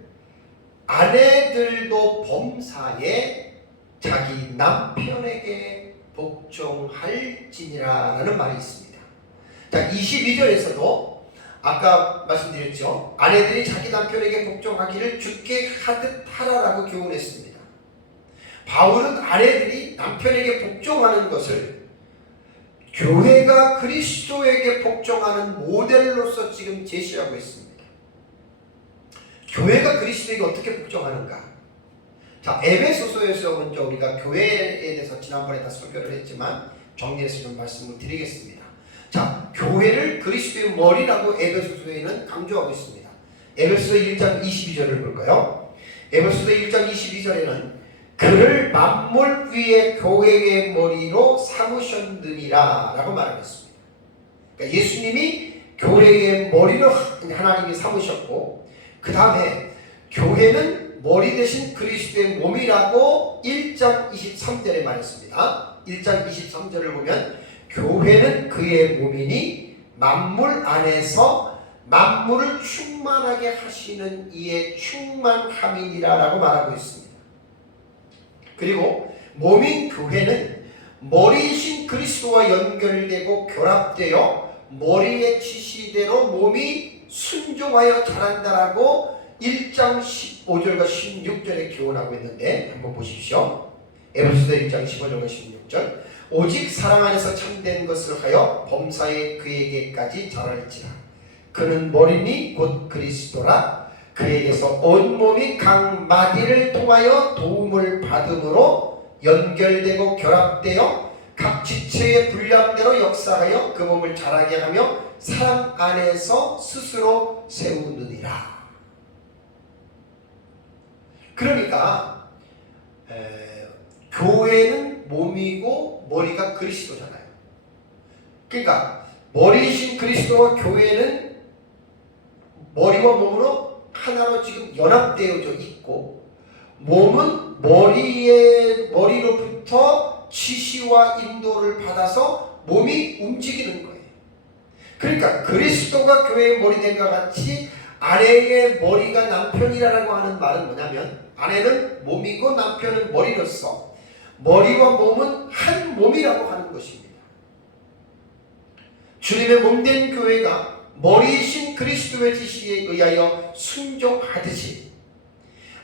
아내들도 범사에 자기 남편에게 복종할지니라 라는 말이 있습니다. 자, 22절에서도 아까 말씀드렸죠. 아내들이 자기 남편에게 복종하기를 주께 하듯 하라라고 교훈했습니다. 바울은 아내들이 남편에게 복종하는 것을 교회가 그리스도에게 복종하는 모델로서 지금 제시하고 있습니다. 교회가 그리스도에게 어떻게 복종하는가? 자, 에베소서에서 먼저 우리가 교회에 대해서 지난번에 다 설교를 했지만 정리해서 좀 말씀을 드리겠습니다. 자, 교회를 그리스도의 머리라고 에베소서에는 강조하고 있습니다. 에베소서 1장 22절을 볼까요? 에베소서 1장 22절에는 그를 만물 위에 교회의 머리로 삼으셨느니라 라고 말하겠습니다. 그러니까 예수님이 교회의 머리로 하나님이 삼으셨고 그 다음에 교회는 머리 대신 그리스도의 몸이라고 1장 23절에 말했습니다. 1장 23절을 보면 교회는 그의 몸이니 만물 안에서 만물을 충만하게 하시는 이의 충만함이니라 라고 말하고 있습니다. 그리고 몸인 교회는 머리이신 그리스도와 연결되고 결합되어 머리의 지시대로 몸이 순종하여 자란다라고 1장 15절과 16절에 교훈하고 있는데 한번 보십시오. 에베소서 1장 15절과 16절 오직 사랑 안에서 참된 것을 하여 범사에 그에게까지 자랄지라 그는 머리니 곧 그리스도라 그에게서 온몸이 각 마디를 통하여 도움을 받음으로 연결되고 결합되어 각 지체의 분량대로 역사하여 그 몸을 자라게 하며 사랑 안에서 스스로 세우느니라. 그러니까 교회는 몸이고 머리가 그리스도잖아요. 그러니까 머리이신 그리스도와 교회는 머리와 몸으로 하나로 지금 연합되어져 있고 몸은 머리로부터 지시와 인도를 받아서 몸이 움직이는 거예요. 그러니까 그리스도가 교회의 머리된과 같이 아내의 머리가 남편이라고 하는 말은 뭐냐면 아내는 몸이고 남편은 머리로서 머리와 몸은 한 몸이라고 하는 것입니다. 주님의 몸된 교회가 머리이신 그리스도의 지시에 의하여 순종하듯이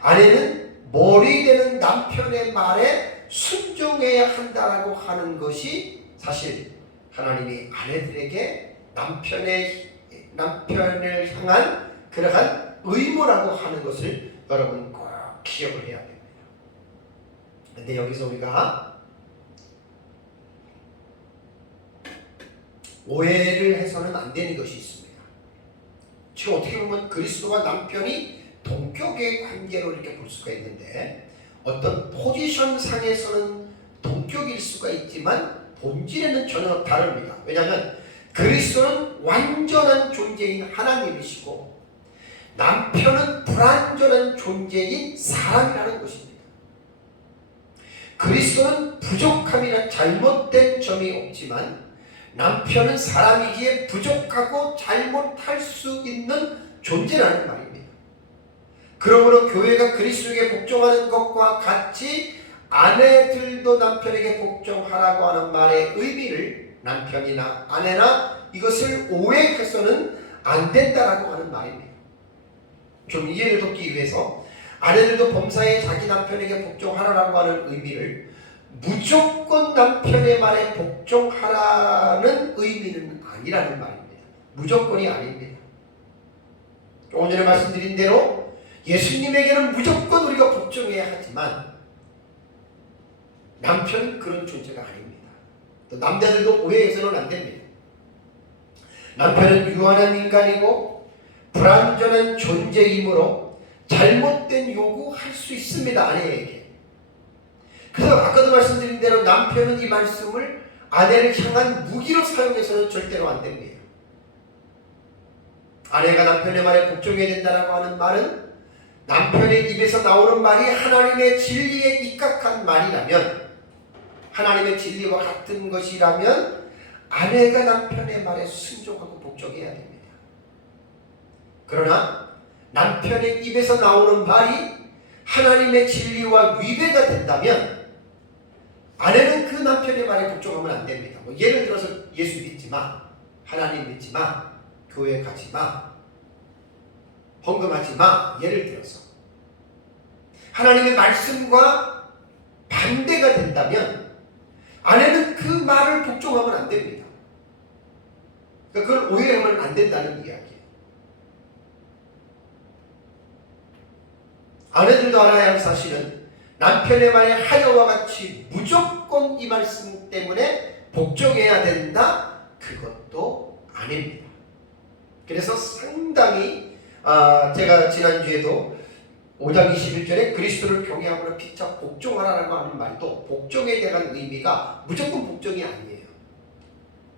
아내는 머리 되는 남편의 말에 순종해야 한다라고 하는 것이 사실 하나님이 아내들에게 남편을 향한 그러한 의무라고 하는 것을 여러분 꼭 기억을 해야 됩니다. 근데 여기서 우리가 오해를 해서는 안 되는 것이 있습니다. 지금 어떻게 보면 그리스도와 남편이 동격의 관계로 이렇게 볼 수가 있는데 어떤 포지션 상에서는 동격일 수가 있지만 본질에는 전혀 다릅니다. 왜냐하면 그리스도는 완전한 존재인 하나님이시고 남편은 불완전한 존재인 사람이라는 것입니다. 그리스도는 부족함이나 잘못된 점이 없지만 남편은 사람이기에 부족하고 잘못할 수 있는 존재라는 말입니다. 그러므로 교회가 그리스도에게 복종하는 것과 같이 아내들도 남편에게 복종하라고 하는 말의 의미를 남편이나 아내나 이것을 오해해서는 안 된다라고 하는 말입니다. 좀 이해를 돕기 위해서 아내들도 범사에 자기 남편에게 복종하라고 하는 의미를 무조건 남편의 말에 복종하라는 의미는 아니라는 말입니다. 무조건이 아닙니다. 오늘 말씀드린 대로 예수님에게는 무조건 우리가 복종해야 하지만 남편은 그런 존재가 아닙니다. 또 남자들도 오해해서는 안 됩니다. 남편은 유한한 인간이고 불완전한 존재이므로 잘못된 요구할 수 있습니다. 아내에게. 그래서 아까도 말씀드린 대로 남편은 이 말씀을 아내를 향한 무기로 사용해서는 절대로 안 됩니다. 아내가 남편의 말에 복종해야 된다고 하는 말은 남편의 입에서 나오는 말이 하나님의 진리에 입각한 말이라면, 하나님의 진리와 같은 것이라면 아내가 남편의 말에 순종하고 복종해야 됩니다. 그러나 남편의 입에서 나오는 말이 하나님의 진리와 위배가 된다면 아내는 그 남편의 말에 복종하면 안 됩니다. 예를 들어서 예수 믿지 마, 하나님 믿지 마, 교회 가지 마, 헌금하지 마. 예를 들어서 하나님의 말씀과 반대가 된다면 아내는 그 말을 복종하면 안 됩니다. 그러니까 그걸 오해하면 안 된다는 이야기예요. 아내들도 알아야 할 사실은 남편의 말에 하여와 같이 무조건 이 말씀 때문에 복종해야 된다? 그것도 아닙니다. 그래서 상당히 제가 지난주에도 5장 21절에 그리스도를 경외함으로 피차 복종하라고 하는 말도 복종에 대한 의미가 무조건 복종이 아니에요.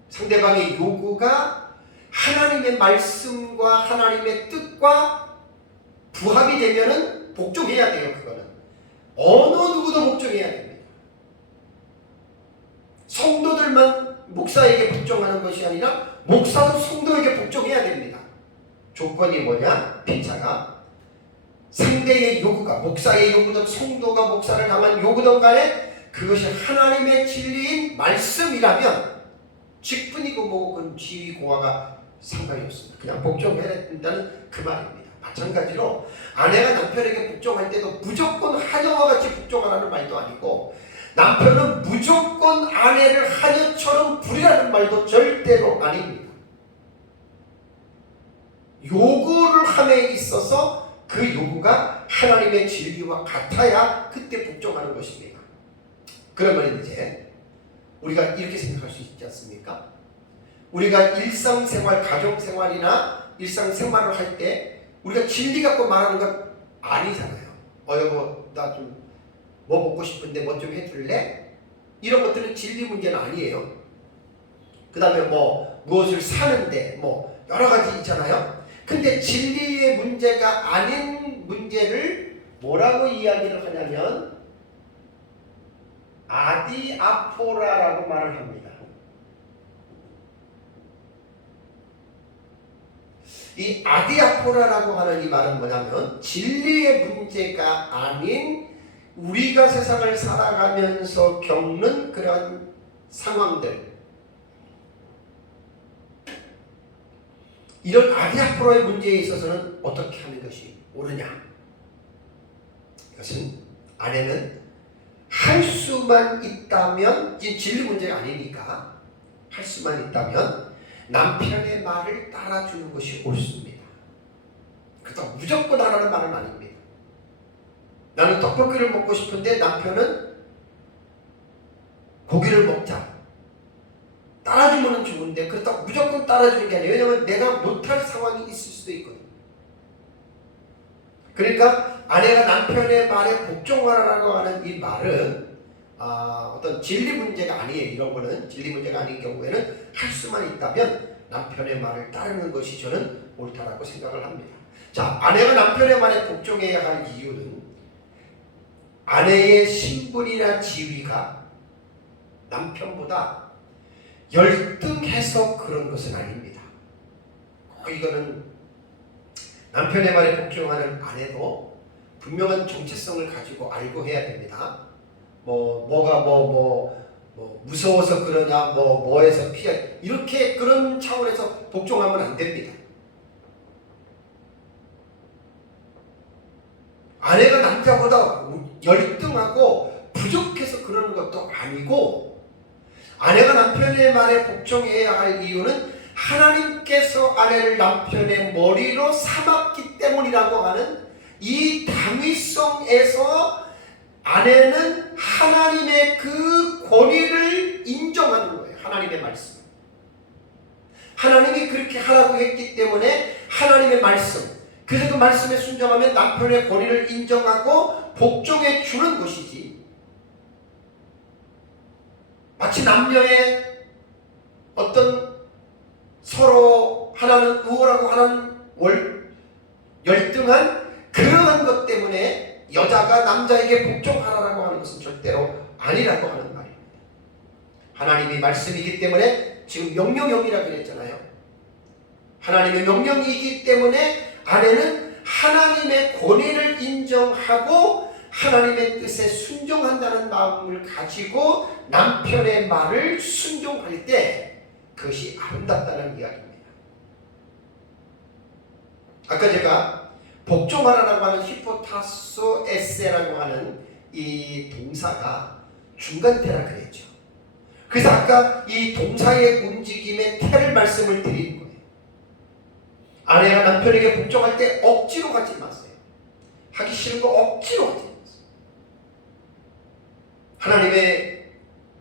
상대방의 요구가 하나님의 말씀과 하나님의 뜻과 부합이 되면은 복종해야 돼요. 그거는 어느 누구도 복종해야 됩니다. 성도들만 목사에게 복종하는 것이 아니라 목사도 성도에게 복종해야 됩니다. 조건이 뭐냐? 피차가 상대의 요구가, 목사의 요구든 성도가 목사를 향한 요구든 간에 그것이 하나님의 진리인 말씀이라면 직분이고 뭐고 그건 지위 고하가 상관이 없습니다. 그냥 복종해야 된다는 그 말입니다. 마찬가지로 아내가 남편에게 복종할 때도 무조건 하녀와 같이 복종하라는 말도 아니고 남편은 무조건 아내를 하녀처럼 부리라는 말도 절대로 아닙니다. 요구를 함에 있어서 그 요구가 하나님의 진리와 같아야 그때 복종하는 것입니다. 그러면 이제 우리가 이렇게 생각할 수 있지 않습니까? 우리가 일상생활, 가정생활이나 일상생활을 할 때 우리가 진리 갖고 말하는 건 아니잖아요. 여보 나 좀 뭐 먹고 싶은데 뭐 좀 해줄래? 이런 것들은 진리 문제는 아니에요. 그 다음에 뭐 무엇을 사는데 뭐 여러 가지 있잖아요. 근데 진리의 문제가 아닌 문제를 뭐라고 이야기를 하냐면 아디아포라라고 말을 합니다. 이 아디아포라라고 하는 이 말은 뭐냐면 진리의 문제가 아닌 우리가 세상을 살아가면서 겪는 그런 상황들, 이런 아디아포라의 문제에 있어서는 어떻게 하는 것이 옳으냐? 이것은 아내는 할 수만 있다면, 진리 문제가 아니니까 할 수만 있다면 남편의 말을 따라주는 것이 옳습니다. 그렇다고 무조건 하라는 말은 아닙니다. 나는 떡볶이를 먹고 싶은데 남편은 고기를 먹자. 따라주면 좋은데 그렇다고 무조건 따라주는 게 아니에요. 왜냐하면 내가 못할 상황이 있을 수도 있거든. 그러니까 아내가 남편의 말에 복종하라고 하는 이 말은 어떤 진리 문제가 아니에요. 이런 거는 진리 문제가 아닌 경우에는 할 수만 있다면 남편의 말을 따르는 것이 저는 옳다라고 생각을 합니다. 자, 아내가 남편의 말에 복종해야 할 이유는 아내의 신분이나 지위가 남편보다 열등해서 그런 것은 아닙니다. 이거는 남편의 말에 복종하는 아내도 분명한 정체성을 가지고 알고 해야 됩니다. 뭐가 무서워서 그러냐, 뭐에서 피해, 이렇게 그런 차원에서 복종하면 안 됩니다. 아내가 남자보다 열등하고 부족해서 그러는 것도 아니고, 아내가 남편의 말에 복종해야 할 이유는 하나님께서 아내를 남편의 머리로 삼았기 때문이라고 하는 이 당위성에서 아내는 하나님의 그 권위를 인정하는 거예요. 하나님의 말씀. 하나님이 그렇게 하라고 했기 때문에 하나님의 말씀, 그래서 그 말씀에 순종하면 남편의 권위를 인정하고 복종해 주는 것이지, 마치 남녀의 어떤 서로 하나는 우월하고 하나는 열등한 그러한 것 때문에 여자가 남자에게 복종하라고 하는 것은 절대로 아니라고 하는 말입니다. 하나님이 말씀이기 때문에, 지금 명령형이라고 그랬잖아요. 하나님의 명령이기 때문에 아내는 하나님의 권위를 인정하고 하나님의 뜻에 순종한다는 마음을 가지고 남편의 말을 순종할 때 그것이 아름답다는 이야기입니다. 아까 제가 복종하라고 하는 히포타소 에세라고 하는 이 동사가 중간태라 그랬죠. 그래서 아까 이 동사의 움직임의 태를 말씀을 드린 거예요. 아내가 남편에게 복종할 때 억지로 하지 마세요. 하기 싫은 거 억지로 하지 마세요. 하나님의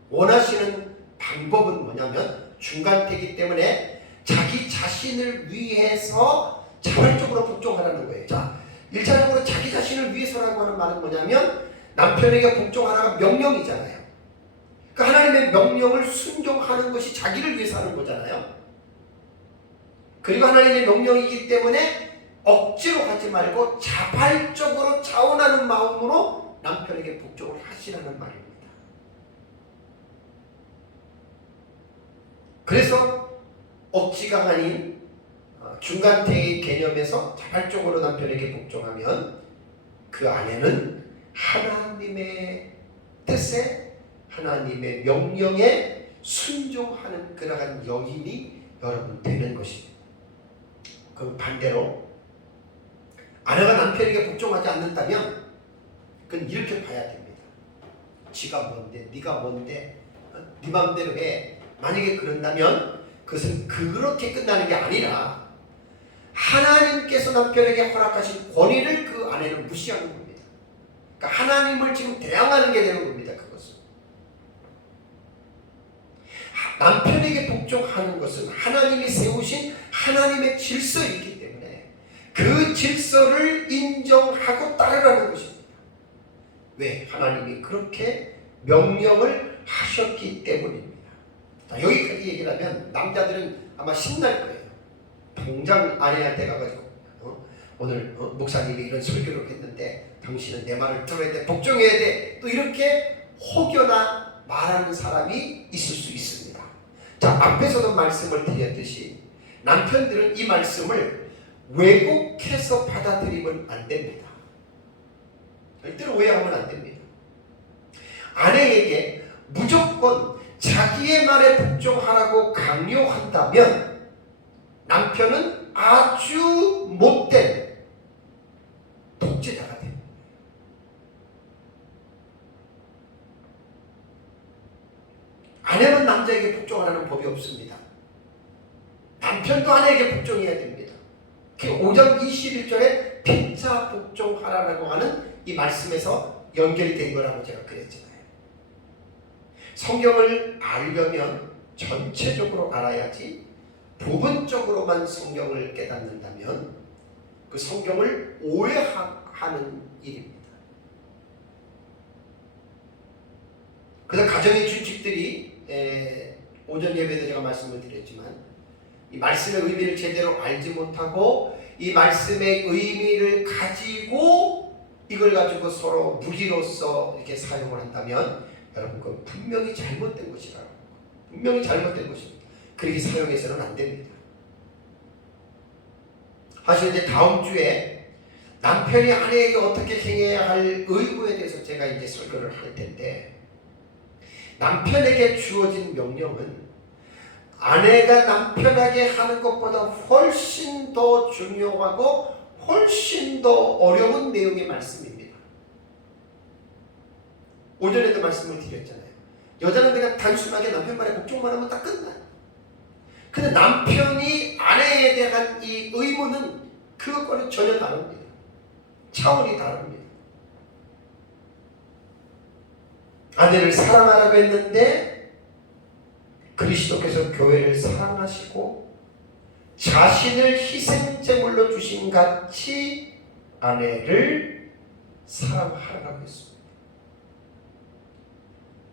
원하시는 방법은 뭐냐면 중간태이기 때문에 자기 자신을 위해서 자발적으로 복종하라는 거예요. 자, 1차적으로 자기 자신을 위해서라고 하는 말은 뭐냐면 남편에게 복종하라가 명령이잖아요. 그러니까 하나님의 명령을 순종하는 것이 자기를 위해서 하는 거잖아요. 그리고 하나님의 명령이기 때문에 억지로 하지 말고 자발적으로 자원하는 마음으로 남편에게 복종을 하시라는 말입니다. 그래서 억지가 아닌 중간태의 개념에서 자발적으로 남편에게 복종하면 그 아내는 하나님의 뜻에, 하나님의 명령에 순종하는 그러한 여인이 여러분 되는 것입니다. 그럼 반대로 아내가 남편에게 복종하지 않는다면 그건 이렇게 봐야 됩니다. 지가 뭔데, 네가 뭔데, 네 맘대로 해. 만약에 그런다면 그것은 그렇게 끝나는 게 아니라 하나님께서 남편에게 허락하신 권위를 그 아내는 무시하는 겁니다. 그러니까 하나님을 지금 대항하는 게 되는 겁니다. 그것은 남편에게 복종하는 것은 하나님이 세우신 하나님의 질서이기 때문에 그 질서를 인정하고 따르라는 것입니다. 왜? 하나님이 그렇게 명령을 하셨기 때문입니다. 자, 여기까지 얘기를 하면 남자들은 아마 신날 거예요. 당장 아내한테 가가지고 오늘 목사님이 이런 설교를 했는데 당신은 내 말을 들어야 돼, 복종해야 돼, 또 이렇게 혹여나 말하는 사람이 있을 수 있습니다. 자, 앞에서도 말씀을 드렸듯이 남편들은 이 말씀을 왜곡해서 받아들이면 안 됩니다. 절대로 오해하면 안 됩니다. 아내에게 무조건 자기의 말에 복종하라고 강요한다면 남편은 아주 못된 독재자가 됩니다. 아내는 남자에게 복종하라는 법이 없습니다. 남편도 아내에게 복종해야 됩니다. 5장 21절에 피차 복종하라고 하는 이 말씀에서 연결이 된 거라고 제가 그랬잖아요. 성경을 알려면 전체적으로 알아야지 부분적으로만 성경을 깨닫는다면 그 성경을 오해하는 하는 일입니다. 그래서 가정의 준칙들이 오전 예배도 제가 말씀을 드렸지만 이 말씀의 의미를 제대로 알지 못하고 이 말씀의 의미를 가지고 이걸 가지고 서로 무기로서 이렇게 사용을 한다면 여러분 그건 분명히 잘못된 것이라고. 분명히 잘못된 것입니다. 그렇게 사용해서는 안 됩니다. 사실 이제 다음 주에 남편이 아내에게 어떻게 행해야 할 의무에 대해서 제가 이제 설교를 할 텐데 남편에게 주어진 명령은 아내가 남편에게 하는 것보다 훨씬 더 중요하고 훨씬 더 어려운 내용의 말씀입니다. 오전에도 말씀을 드렸잖아요. 여자는 그냥 단순하게 남편 말에 복종만 하면 다 끝나요. 근데 남편이 아내에 대한 이 의무는 그것과는 전혀 다릅니다. 차원이 다릅니다. 아내를 사랑하라고 했는데 그리스도께서 교회를 사랑하시고 자신을 희생제물로 주신 같이 아내를 사랑하라고 했습니다.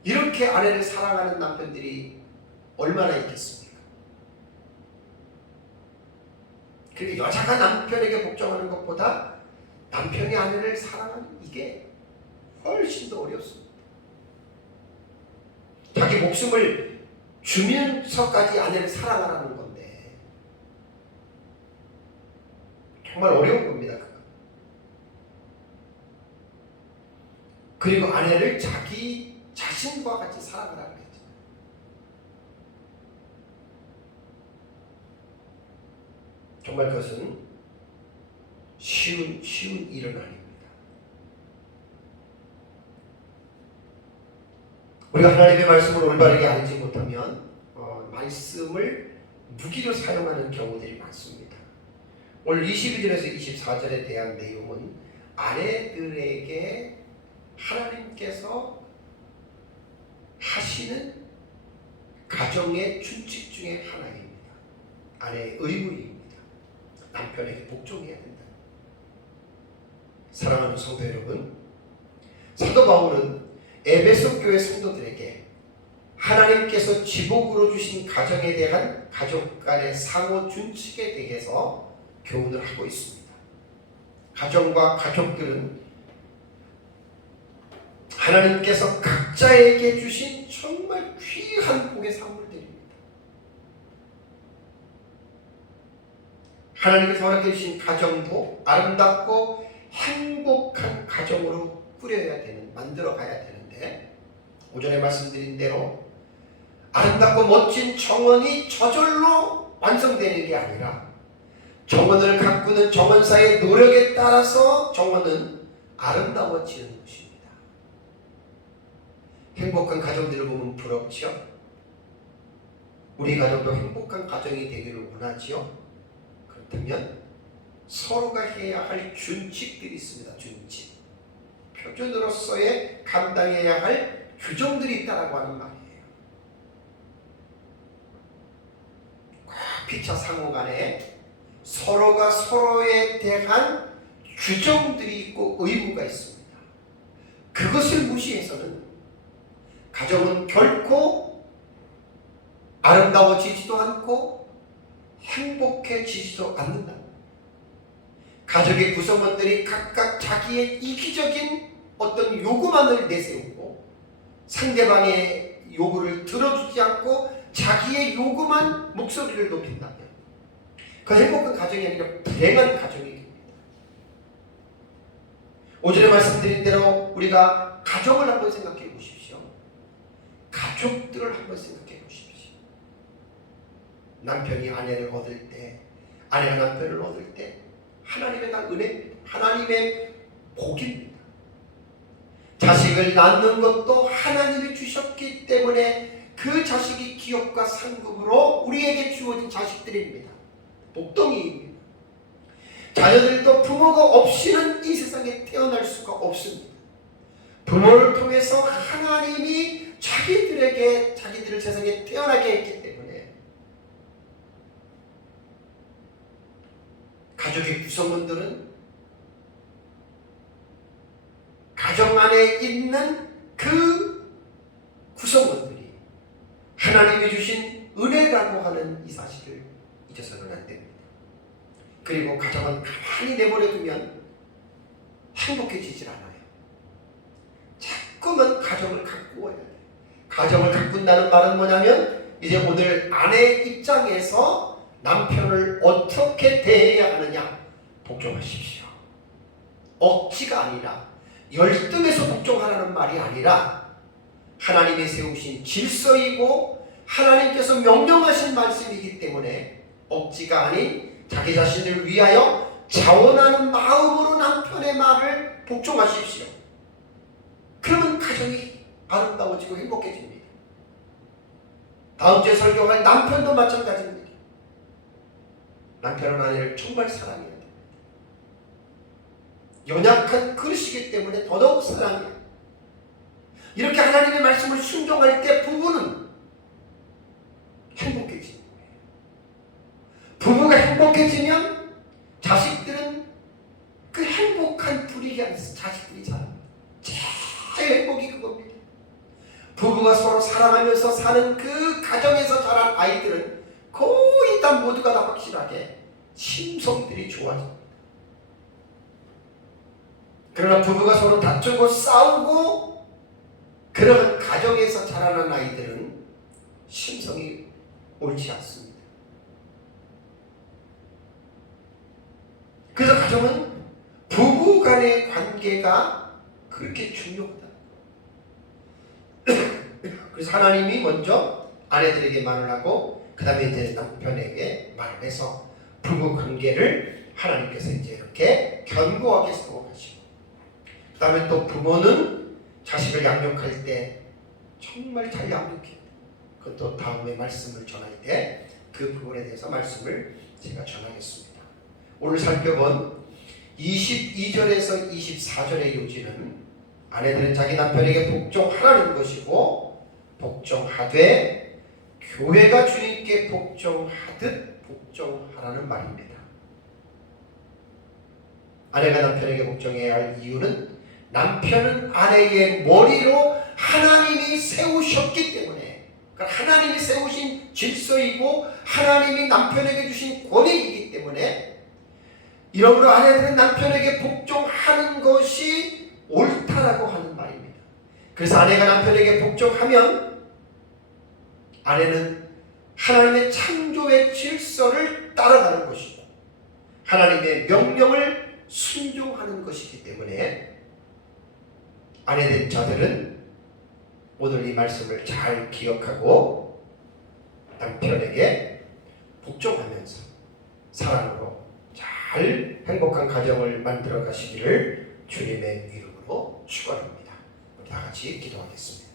이렇게 아내를 사랑하는 남편들이 얼마나 있겠습니까? 그러니까 여자가 남편에게 복종하는 것보다 남편이 아내를 사랑하는 이게 훨씬 더 어렵습니다. 자기 목숨을 주면서까지 아내를 사랑하라는 건데 정말 어려운 겁니다. 그거. 그리고 아내를 자기 자신과 같이 사랑하라고 했죠. 정말 그것은 쉬운 일은 아닙니다. 우리가 하나님의 말씀을 올바르게 알지 못하면 말씀을 무기로 사용하는 경우들이 많습니다. 오늘 22절에서 24절에 대한 내용은 아내들에게 하나님께서 하시는 가정의 준칙 중에 하나입니다. 아내의 의무입니다. 남편에게 복종해야 된다. 사랑하는 성도 여러분, 사도 바울은 에베소 교회 성도들에게 하나님께서 지복으로 주신 가정에 대한 가족 간의 상호 준칙에 대해서 교훈을 하고 있습니다. 가정과 가족들은 하나님께서 각자에게 주신 정말 귀한 복의 산물들입니다. 하나님께서 허락해 주신 가정도 아름답고 행복한 가정으로 만들어 가야 되는데 오전에 말씀드린 대로 아름답고 멋진 정원이 저절로 완성되는 게 아니라 정원을 가꾸는 정원사의 노력에 따라서 정원은 아름다워지는 것입니다. 행복한 가정들을 보면 부럽지요? 우리 가정도 행복한 가정이 되기를 원하지요? 그렇다면 서로가 해야 할 준칙들이 있습니다. 준칙. 표준으로서의 감당해야 할 규정들이 있다라고 하는 말이에요. 피차 상호 간에 서로가 서로에 대한 규정들이 있고 의무가 있습니다. 그것을 무시해서는 가정은 결코 아름다워지지도 않고 행복해지지도 않는다. 가족의 구성원들이 각각 자기의 이기적인 어떤 요구만을 내세우고 상대방의 요구를 들어주지 않고 자기의 요구만 목소리를 높인다면 그 행복한 가정이 아니라 불행한 가정이 됩니다. 오전에 말씀드린 대로 우리가 가정을 한번 생각해 보십시오. 가족들을 한번 생각해 보십시오. 남편이 아내를 얻을 때, 아내가 남편을 얻을 때 하나님의 다 은혜입니다. 하나님의 복입니다. 자식을 낳는 것도 하나님이 주셨기 때문에 그 자식이 기업과 상급으로 우리에게 주어진 자식들입니다. 복덩이입니다. 자녀들도 부모가 없이는 이 세상에 태어날 수가 없습니다. 부모를 통해서 하나님이 자기들을 세상에 태어나게 했기 때문에 가족의 구성원들은 가정 안에 있는 그 구성원들이 하나님이 주신 은혜라고 하는 이 사실을 잊어서는 안 됩니다. 그리고 가정은 가만히 내버려 두면 행복해지질 않아요. 자꾸만 가정을 가꾸어야 돼요. 가정을 가꾼다는 말은 뭐냐면 이제 오늘 아내 입장에서 남편을 어떻게 대해야 하느냐 복종하십시오. 억지가 아니라 열등해서 복종하라는 말이 아니라 하나님이 세우신 질서이고 하나님께서 명령하신 말씀이기 때문에 억지가 아닌 자기 자신을 위하여 자원하는 마음으로 남편의 말을 복종하십시오. 그러면 가정이 아름다워지고 행복해집니다. 다음 주에 설교할 남편도 마찬가지입니다. 남편은 아내를 정말 사랑해야 됩니다. 연약한 그릇이기 때문에 더더욱 사랑해요. 이렇게 하나님의 말씀을 순종할 때 부부는 행복해지는 거예요. 부부가 행복해지면 자식들은 그 행복한 분위기 안에서 자식들이 자랍니다. 제일 행복이 그겁니다. 부부가 서로 사랑하면서 사는 그 가정에서 자란 아이들은 거의 다 모두가 다 확실하게 심성들이 좋아집니다. 그러나 부부가 서로 다투고 싸우고 그런 가정에서 자라는 아이들은 심성이 옳지 않습니다. 그래서 가정은 부부 간의 관계가 그렇게 중요하다. 그래서 하나님이 먼저 아내들에게 말을 하고 그 다음에 이제 남편에게 말을 해서 부부 관계를 하나님께서 이제 이렇게 견고하게 세워가시고 그 다음에 또 부모는 자식을 양육할 때 정말 잘 양육해야 돼요. 그것도 다음에 말씀을 전할 때 그 부분에 대해서 말씀을 제가 전하겠습니다. 오늘 살펴본 22절에서 24절의 요지는 아내들은 자기 남편에게 복종하라는 것이고 복종하되 교회가 주님께 복종하듯 복종하라는 말입니다. 아내가 남편에게 복종해야 할 이유는 남편은 아내의 머리로 하나님이 세우셨기 때문에 하나님이 세우신 질서이고 하나님이 남편에게 주신 권위이기 때문에 이러므로 아내들은 남편에게 복종하는 것이 옳다라고 하는 말입니다. 그래서 아내가 남편에게 복종하면 아내는 하나님의 창조의 질서를 따라가는 것이고 하나님의 명령을 순종하는 것이기 때문에 아내된 자들은 오늘 이 말씀을 잘 기억하고 남편에게 복종하면서 사랑으로 잘 행복한 가정을 만들어 가시기를 주님의 이름으로 축원합니다. 우리 다 같이 기도하겠습니다.